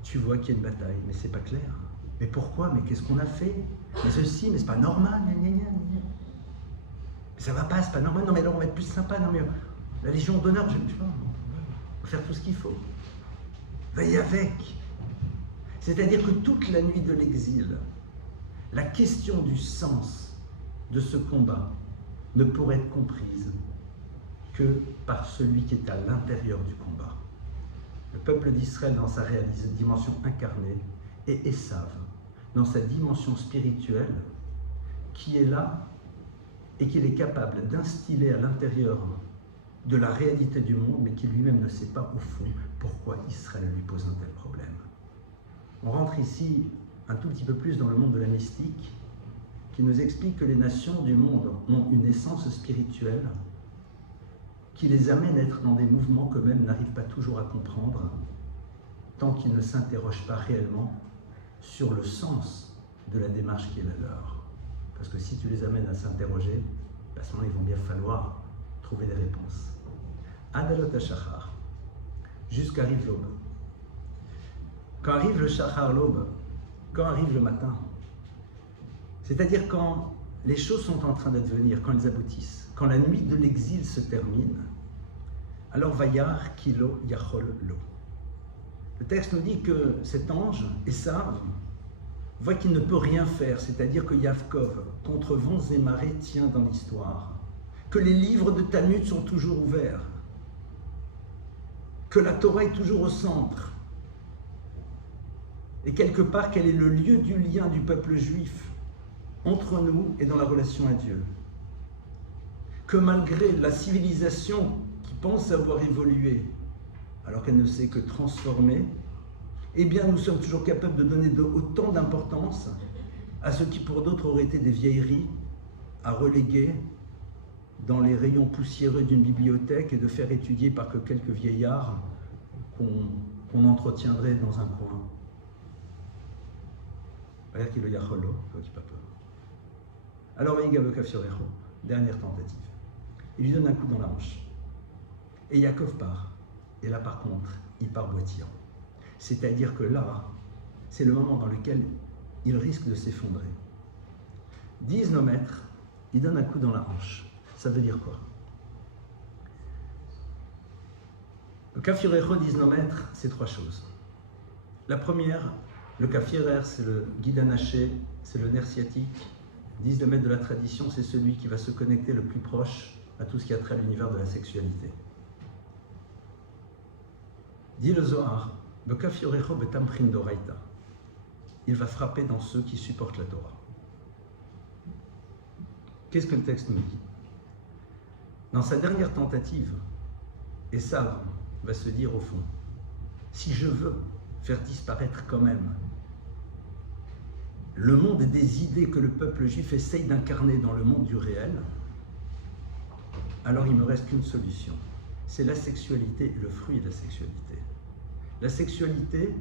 tu vois qu'il y a une bataille, mais c'est pas clair. Mais pourquoi? Mais qu'est-ce qu'on a fait? Mais ceci, mais c'est pas normal. Gna, gna, gna, gna. Ça va pas, c'est pas normal. Non, mais alors on va être plus sympa. Non, mais la Légion d'honneur, je ne sais pas. On va faire tout ce qu'il faut. Veillez avec. C'est-à-dire que toute la nuit de l'exil, la question du sens de ce combat ne pourrait être comprise que par celui qui est à l'intérieur du combat. Le peuple d'Israël dans sa dimension incarnée et Esav dans sa dimension spirituelle qui est là et qu'il est capable d'instiller à l'intérieur de la réalité du monde, mais qui lui-même ne sait pas au fond pourquoi Israël lui pose un tel problème. On rentre ici un tout petit peu plus dans le monde de la mystique, qui nous explique que les nations du monde ont une essence spirituelle qui les amène à être dans des mouvements qu'eux-mêmes n'arrivent pas toujours à comprendre, tant qu'ils ne s'interrogent pas réellement sur le sens de la démarche qui est la leur. Parce que si tu les amènes à s'interroger, à ce moment-là, il va bien falloir trouver des réponses. Adalot ha-shachar, jusqu'arrive l'aube. Quand arrive le shachar, l'aube, quand arrive le matin, c'est-à-dire quand les choses sont en train d'advenir, quand elles aboutissent, quand la nuit de l'exil se termine, alors Vayar Kilo Yachol Lo. Le texte nous dit que cet ange, Esav, voit qu'il ne peut rien faire, c'est-à-dire que Yaakov, contre vents et marées, tient dans l'histoire, que les livres de Talmud sont toujours ouverts, que la Torah est toujours au centre, et quelque part qu'elle est le lieu du lien du peuple juif entre nous et dans la relation à Dieu. Que malgré la civilisation qui pense avoir évolué, alors qu'elle ne s'est que transformer, eh bien nous sommes toujours capables de donner autant d'importance à ce qui pour d'autres aurait été des vieilleries à reléguer dans les rayons poussiéreux d'une bibliothèque et de faire étudier par que quelques vieillards qu'on entretiendrait dans un coin. Regarde qui le yacholo, qui pas peur. Alors dernière tentative. Il lui donne un coup dans la hanche. Et Yaakov part. Et là par contre, il part boitillant. C'est-à-dire que là, c'est le moment dans lequel il risque de s'effondrer. Disent nos maîtres, il donne un coup dans la hanche. Ça veut dire quoi? Le kafirecho, disent nos maîtres, c'est trois choses. La première, le kafirer, c'est le guide anaché, c'est le nerf sciatique. Disent les maîtres de la tradition, c'est celui qui va se connecter le plus proche à tout ce qui a trait à l'univers de la sexualité. Dit le Zohar, le kafirecho betamchin doraita. Il va frapper dans ceux qui supportent la Torah. Qu'est-ce que le texte nous dit? Dans sa dernière tentative, Esav va se dire au fond, si je veux faire disparaître quand même le monde des idées que le peuple juif essaye d'incarner dans le monde du réel, alors il ne me reste qu'une solution. C'est la sexualité, le fruit de la sexualité. La sexualité,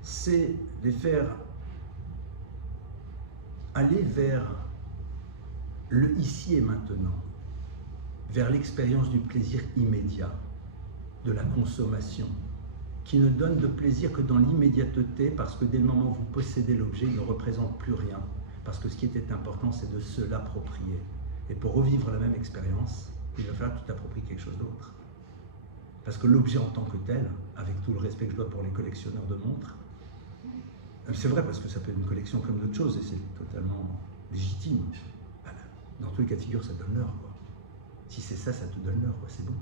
c'est les faire aller vers le ici et maintenant, vers l'expérience du plaisir immédiat, de la consommation, qui ne donne de plaisir que dans l'immédiateté, parce que dès le moment où vous possédez l'objet, il ne représente plus rien, parce que ce qui était important, c'est de se l'approprier. Et pour revivre la même expérience, il va falloir que tu t'appropries quelque chose d'autre. Parce que l'objet en tant que tel, avec tout le respect que je dois pour les collectionneurs de montres, c'est vrai parce que ça peut être une collection comme d'autres choses, et c'est totalement légitime. Dans tous les cas de figure, ça donne l'heure. Si c'est ça, ça te donne l'heure, c'est bon.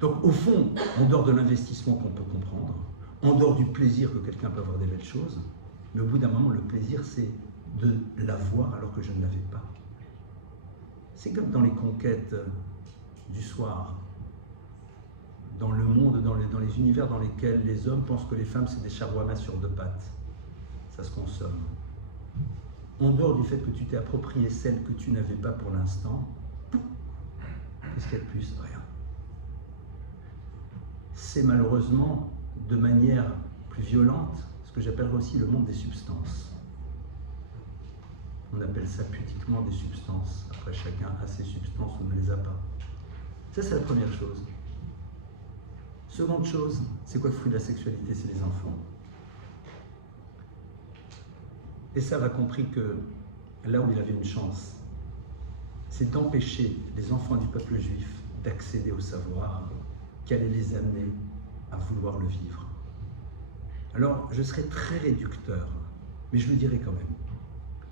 Donc au fond, en dehors de l'investissement qu'on peut comprendre, en dehors du plaisir que quelqu'un peut avoir des belles choses, mais au bout d'un moment, le plaisir, c'est de l'avoir alors que je ne l'avais pas. C'est comme dans les conquêtes du soir, dans le monde, dans les univers dans lesquels les hommes pensent que les femmes, c'est des shawarma sur deux pattes. Ça se consomme. En dehors du fait que tu t'es approprié celle que tu n'avais pas pour l'instant, qu'est-ce qu'il y a de plus? Rien. C'est malheureusement, de manière plus violente, ce que j'appellerais aussi le monde des substances. On appelle ça pudiquement des substances. Après, chacun a ses substances ou ne les a pas. Ça, c'est la première chose. Seconde chose, c'est quoi le fruit de la sexualité? C'est les enfants. Et ça a compris que là où il avait une chance, c'est d'empêcher les enfants du peuple juif d'accéder au savoir qui allait les amener à vouloir le vivre. Alors, je serai très réducteur, mais je le dirai quand même,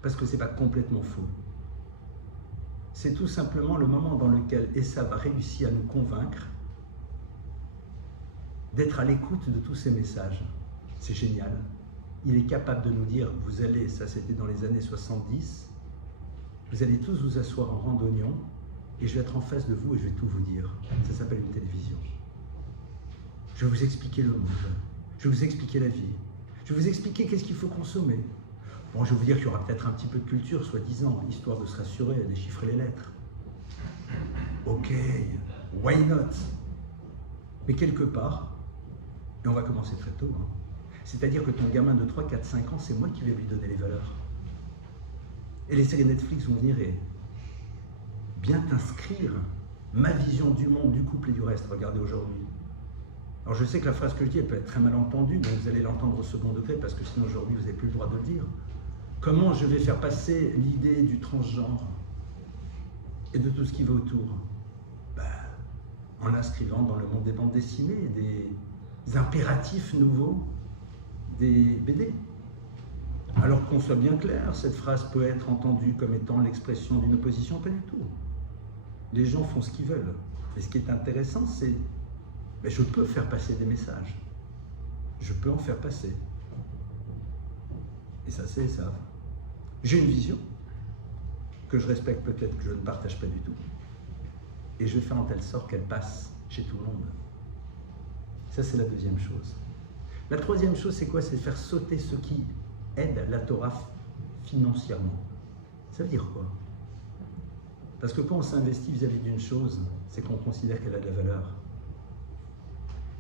parce que ce n'est pas complètement faux. C'est tout simplement le moment dans lequel Esav a réussi à nous convaincre d'être à l'écoute de tous ces messages. C'est génial. Il est capable de nous dire, vous allez, ça c'était dans les années 70, vous allez tous vous asseoir en rang d'oignon et je vais être en face de vous et je vais tout vous dire. Ça s'appelle une télévision. Je vais vous expliquer le monde, je vais vous expliquer la vie, je vais vous expliquer qu'est-ce qu'il faut consommer. Bon, je vais vous dire qu'il y aura peut-être un petit peu de culture, soi-disant, histoire de se rassurer, déchiffrer les lettres. Ok, why not? Mais quelque part, et on va commencer très tôt, hein, c'est-à-dire que ton gamin de 3, 4, 5 ans, c'est moi qui vais lui donner les valeurs. Et les séries Netflix vont venir et bien t'inscrire ma vision du monde, du couple et du reste. Regardez aujourd'hui. Alors je sais que la phrase que je dis, elle peut être très mal entendue, mais vous allez l'entendre au second degré, parce que sinon aujourd'hui, vous n'avez plus le droit de le dire. Comment je vais faire passer l'idée du transgenre et de tout ce qui va autour? En l'inscrivant dans le monde des bandes dessinées, des impératifs nouveaux, des BD. Alors qu'on soit bien clair, cette phrase peut être entendue comme étant l'expression d'une opposition, pas du tout. Les gens font ce qu'ils veulent. Et ce qui est intéressant, c'est que je peux faire passer des messages. Je peux en faire passer. Et ça, c'est ça. J'ai une vision que je respecte peut-être, que je ne partage pas du tout. Et je vais faire en telle sorte qu'elle passe chez tout le monde. Ça, c'est la deuxième chose. La troisième chose, c'est quoi? C'est faire sauter ceux qui aident la Torah financièrement. Ça veut dire quoi? Parce que quand on s'investit vis-à-vis d'une chose, c'est qu'on considère qu'elle a de la valeur.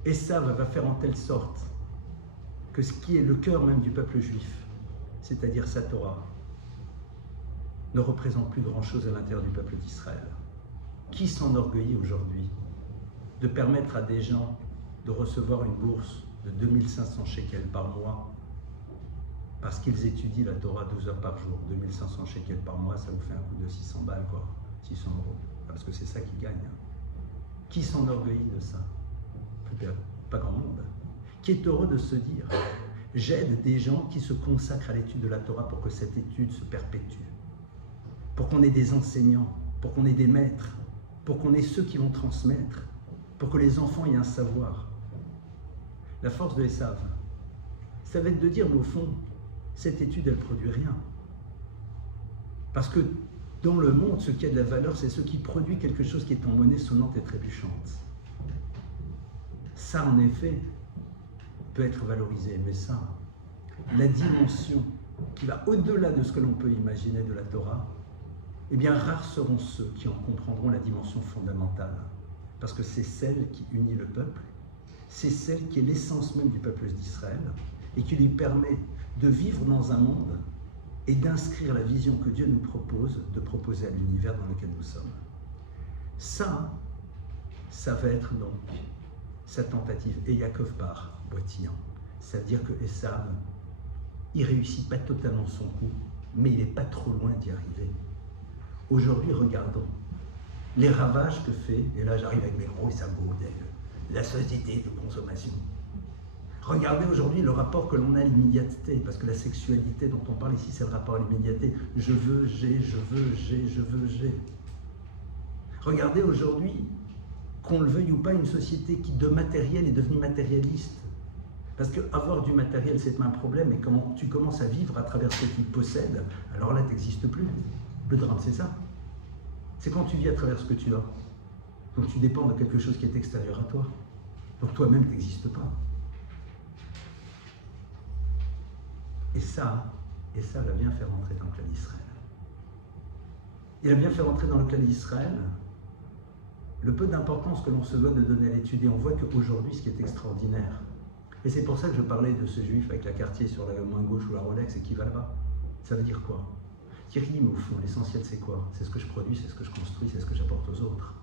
Et ça va faire en telle sorte que ce qui est le cœur même du peuple juif, c'est-à-dire sa Torah, ne représente plus grand-chose à l'intérieur du peuple d'Israël. Qui s'enorgueillit aujourd'hui de permettre à des gens de recevoir une bourse de 2500 shekels par mois parce qu'ils étudient la Torah 12 heures par jour? 2500 shekels par mois, ça vous fait un coût de 600 balles, quoi. 600 €. Parce que c'est ça qu'ils gagnent. Qui s'enorgueillit de ça? Pas grand monde. Qui est heureux de se dire, j'aide des gens qui se consacrent à l'étude de la Torah pour que cette étude se perpétue. Pour qu'on ait des enseignants, pour qu'on ait des maîtres, pour qu'on ait ceux qui vont transmettre, pour que les enfants aient un savoir. La force de Esav, ça va être de dire, mais au fond, cette étude, elle ne produit rien. Parce que dans le monde, ce qui a de la valeur, c'est ce qui produit quelque chose qui est en monnaie sonnante et trébuchante. Ça, en effet, peut être valorisé, mais ça, la dimension qui va au-delà de ce que l'on peut imaginer de la Torah, eh bien, rares seront ceux qui en comprendront la dimension fondamentale. Parce que c'est celle qui unit le peuple, c'est celle qui est l'essence même du peuple d'Israël et qui lui permet de vivre dans un monde et d'inscrire la vision que Dieu nous propose, de proposer à l'univers dans lequel nous sommes. Ça va être donc sa tentative. Et Yaakov part boitillant. C'est-à-dire que Esav, il ne réussit pas totalement son coup, mais il n'est pas trop loin d'y arriver. Aujourd'hui, regardons les ravages que fait, et là j'arrive avec mes gros sabots, la société de consommation. Regardez aujourd'hui le rapport que l'on a à l'immédiateté, parce que la sexualité dont on parle ici, c'est le rapport à l'immédiateté. Je veux, j'ai, je veux, j'ai, je veux, j'ai. Regardez aujourd'hui, qu'on le veuille ou pas, une société qui de matériel est devenue matérialiste. Parce qu'avoir du matériel, c'est un problème, et quand tu commences à vivre à travers ce que tu possèdes, alors là, tu n'existes plus. Le drame, c'est ça. C'est quand tu vis à travers ce que tu as. Donc tu dépends de quelque chose qui est extérieur à toi. Donc toi-même, tu n'existes pas. Et ça va bien faire entrer dans le clan d'Israël. Il a bien fait rentrer dans le clan d'Israël le peu d'importance que l'on se doit de donner à l'étude. Et on voit qu'aujourd'hui, ce qui est extraordinaire, et c'est pour ça que je parlais de ce juif avec la quartier sur la main gauche ou la Rolex et qui va là-bas. Ça veut dire quoi? C'est-à-dire qu'il dit, mais au fond, l'essentiel c'est quoi? C'est ce que je produis, c'est ce que je construis, c'est ce que j'apporte aux autres.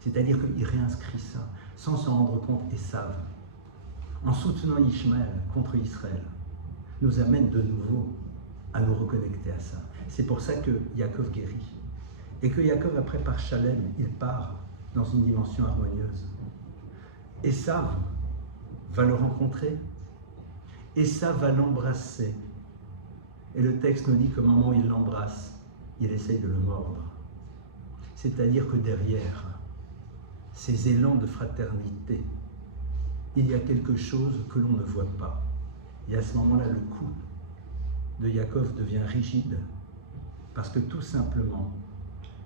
C'est-à-dire qu'il réinscrit ça, sans s'en rendre compte, et savent, en soutenant Ishmaël contre Israël, nous amène de nouveau à nous reconnecter à ça. C'est pour ça que Yaakov guérit. Et que Yaakov, après, par Shalem, il part dans une dimension harmonieuse. Esav va le rencontrer, Esav va l'embrasser. Et le texte nous dit qu'au moment où il l'embrasse, il essaye de le mordre. C'est-à-dire que derrière ces élans de fraternité, il y a quelque chose que l'on ne voit pas. Et à ce moment-là, le cou de Yaakov devient rigide, parce que tout simplement,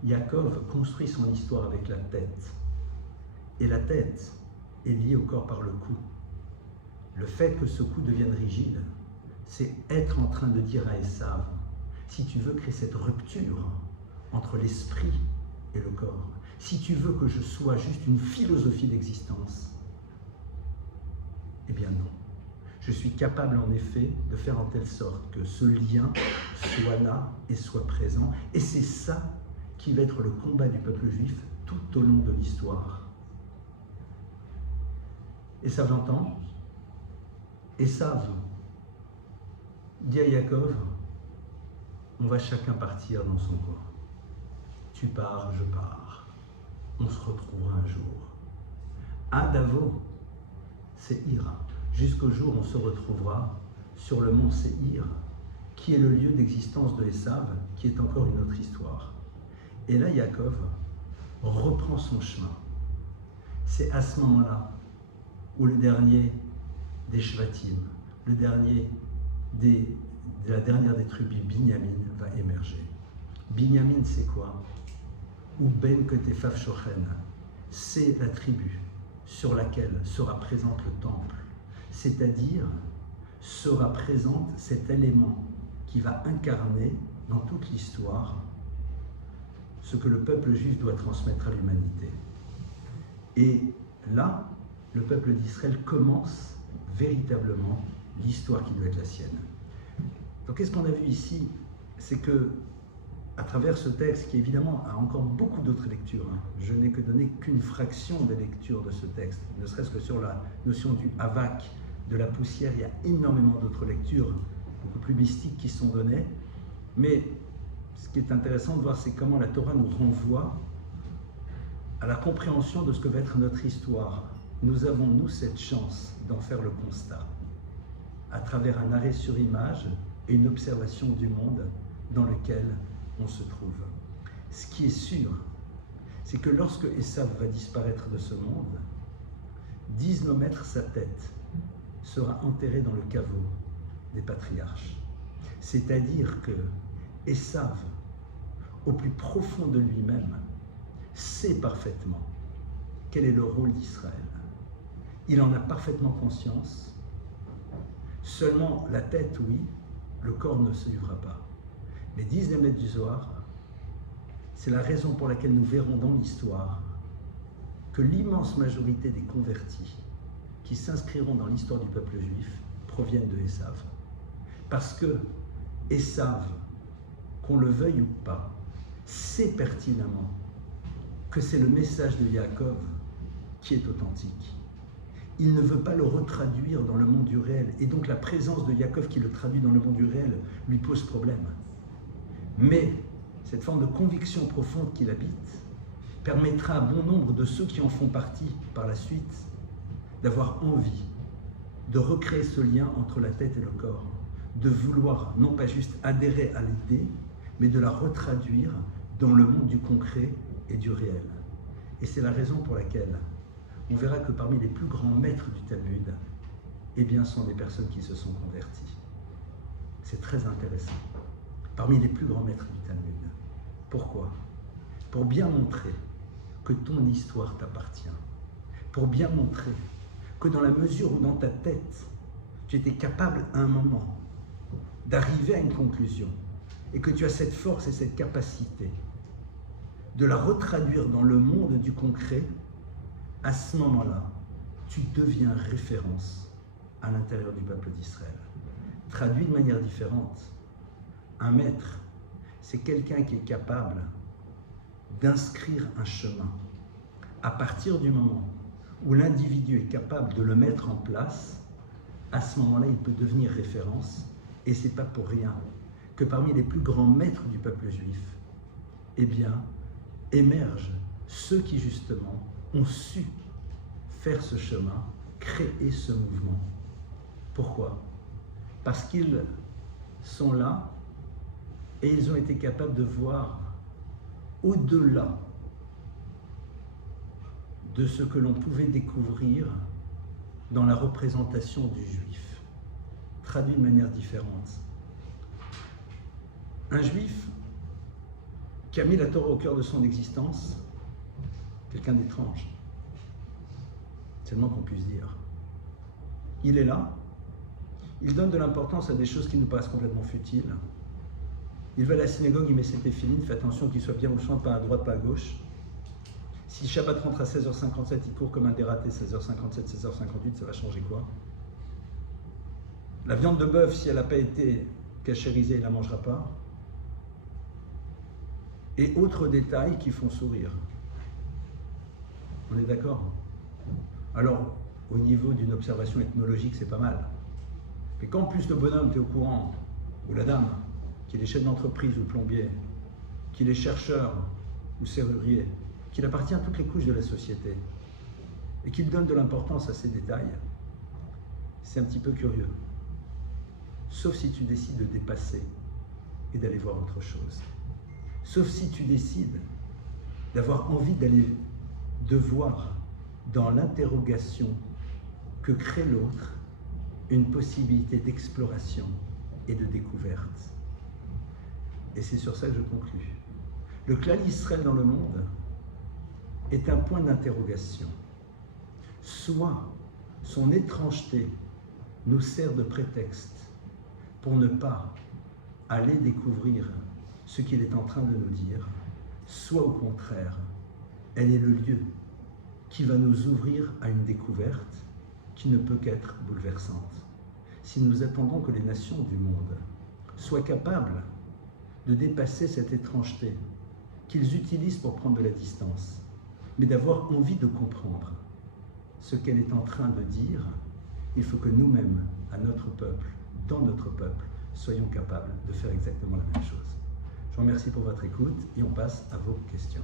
Yaakov construit son histoire avec la tête. Et la tête est liée au corps par le cou. Le fait que ce cou devienne rigide, c'est être en train de dire à Esav, si tu veux créer cette rupture entre l'esprit et le corps, si tu veux que je sois juste une philosophie d'existence, eh bien non. Je suis capable en effet de faire en telle sorte que ce lien soit là et soit présent. Et c'est ça qui va être le combat du peuple juif tout au long de l'histoire. Esav l'entend. Esav dit à Yaakov, on va chacun partir dans son coin. Tu pars, je pars. On se retrouvera un jour. Adavo, Séhir, jusqu'au jour où on se retrouvera sur le mont Séhir, qui est le lieu d'existence de Esav, qui est encore une autre histoire. Et là, Yaakov reprend son chemin. C'est à ce moment-là où le dernier des Shvatim, le dernier de la dernière des tribus, Binyamin, va émerger. Binyamin, c'est quoi? Ou Ben Ketefaf Shochen, c'est la tribu sur laquelle sera présente le temple, c'est-à-dire sera présente cet élément qui va incarner dans toute l'histoire ce que le peuple juif doit transmettre à l'humanité. Et là, le peuple d'Israël commence véritablement l'histoire qui doit être la sienne. Donc, qu'est-ce qu'on a vu ici? C'est que, à travers ce texte, qui évidemment a encore beaucoup d'autres lectures, je n'ai que donné qu'une fraction des lectures de ce texte, ne serait-ce que sur la notion du havak, de la poussière, il y a énormément d'autres lectures, beaucoup plus mystiques qui sont données, mais ce qui est intéressant de voir, c'est comment la Torah nous renvoie à la compréhension de ce que va être notre histoire. Nous avons, nous, cette chance d'en faire le constat, à travers un arrêt sur image et une observation du monde dans lequel on se trouve. Ce qui est sûr, c'est que lorsque Esav va disparaître de ce monde, disent nos maîtres, sa tête sera enterrée dans le caveau des patriarches. C'est-à-dire que Esav, au plus profond de lui-même, sait parfaitement quel est le rôle d'Israël. Il en a parfaitement conscience. Seulement la tête, oui, le corps ne se suivra pas. Mais disent les maîtres du Zohar, c'est la raison pour laquelle nous verrons dans l'histoire que l'immense majorité des convertis qui s'inscriront dans l'histoire du peuple juif proviennent de Esav. Parce que Esav, qu'on le veuille ou pas, sait pertinemment que c'est le message de Yaakov qui est authentique. Il ne veut pas le retraduire dans le monde du réel, et donc la présence de Yaakov qui le traduit dans le monde du réel lui pose problème. Mais cette forme de conviction profonde qu'il habite permettra à bon nombre de ceux qui en font partie par la suite d'avoir envie de recréer ce lien entre la tête et le corps, de vouloir non pas juste adhérer à l'idée, mais de la retraduire dans le monde du concret et du réel. Et c'est la raison pour laquelle on verra que parmi les plus grands maîtres du Talmud, eh bien, sont des personnes qui se sont converties. C'est très intéressant. Parmi les plus grands maîtres du Talmud. Pourquoi? Pour bien montrer que ton histoire t'appartient. Pour bien montrer que dans la mesure où dans ta tête, tu étais capable à un moment d'arriver à une conclusion, et que tu as cette force et cette capacité de la retraduire dans le monde du concret, à ce moment-là, tu deviens référence à l'intérieur du peuple d'Israël. Traduit de manière différente, un maître, c'est quelqu'un qui est capable d'inscrire un chemin. À partir du moment où l'individu est capable de le mettre en place, à ce moment-là, il peut devenir référence. Et ce n'est pas pour rien que parmi les plus grands maîtres du peuple juif, eh bien, émergent ceux qui justement ont su faire ce chemin, créer ce mouvement. Pourquoi? Parce qu'ils sont là et ils ont été capables de voir au-delà de ce que l'on pouvait découvrir dans la représentation du juif, traduit de manière différente. Un juif qui a mis la Torah au cœur de son existence, quelqu'un d'étrange, c'est le moins qu'on puisse dire. Il est là, il donne de l'importance à des choses qui nous paraissent complètement futiles. Il va à la synagogue, il met ses téphilines, fait attention qu'il soit bien au champ, pas à droite, pas à gauche. Si le Shabbat rentre à 16h57, il court comme un dératé, 16h57, 16h58, ça va changer quoi? La viande de bœuf, si elle n'a pas été cachérisée, il ne la mangera pas. Et autres détails qui font sourire. On est d'accord? Alors, au niveau d'une observation ethnologique, c'est pas mal. Mais quand en plus le bonhomme, tu es au courant, ou la dame, qu'il est chef d'entreprise ou plombier, qu'il est chercheur ou serrurier, qu'il appartient à toutes les couches de la société, et qu'il donne de l'importance à ces détails, c'est un petit peu curieux. Sauf si tu décides de dépasser et d'aller voir autre chose. Sauf si tu décides d'avoir envie de voir dans l'interrogation que crée l'autre une possibilité d'exploration et de découverte. Et c'est sur ça que je conclus. Le Klal Israël dans le monde est un point d'interrogation. Soit son étrangeté nous sert de prétexte pour ne pas aller découvrir ce qu'il est en train de nous dire, soit au contraire, elle est le lieu qui va nous ouvrir à une découverte qui ne peut qu'être bouleversante. Si nous attendons que les nations du monde soient capables de dépasser cette étrangeté qu'ils utilisent pour prendre de la distance, mais d'avoir envie de comprendre ce qu'elle est en train de dire, il faut que nous-mêmes, à notre peuple, dans notre peuple, soyons capables de faire exactement la même chose. Je vous remercie pour votre écoute et on passe à vos questions.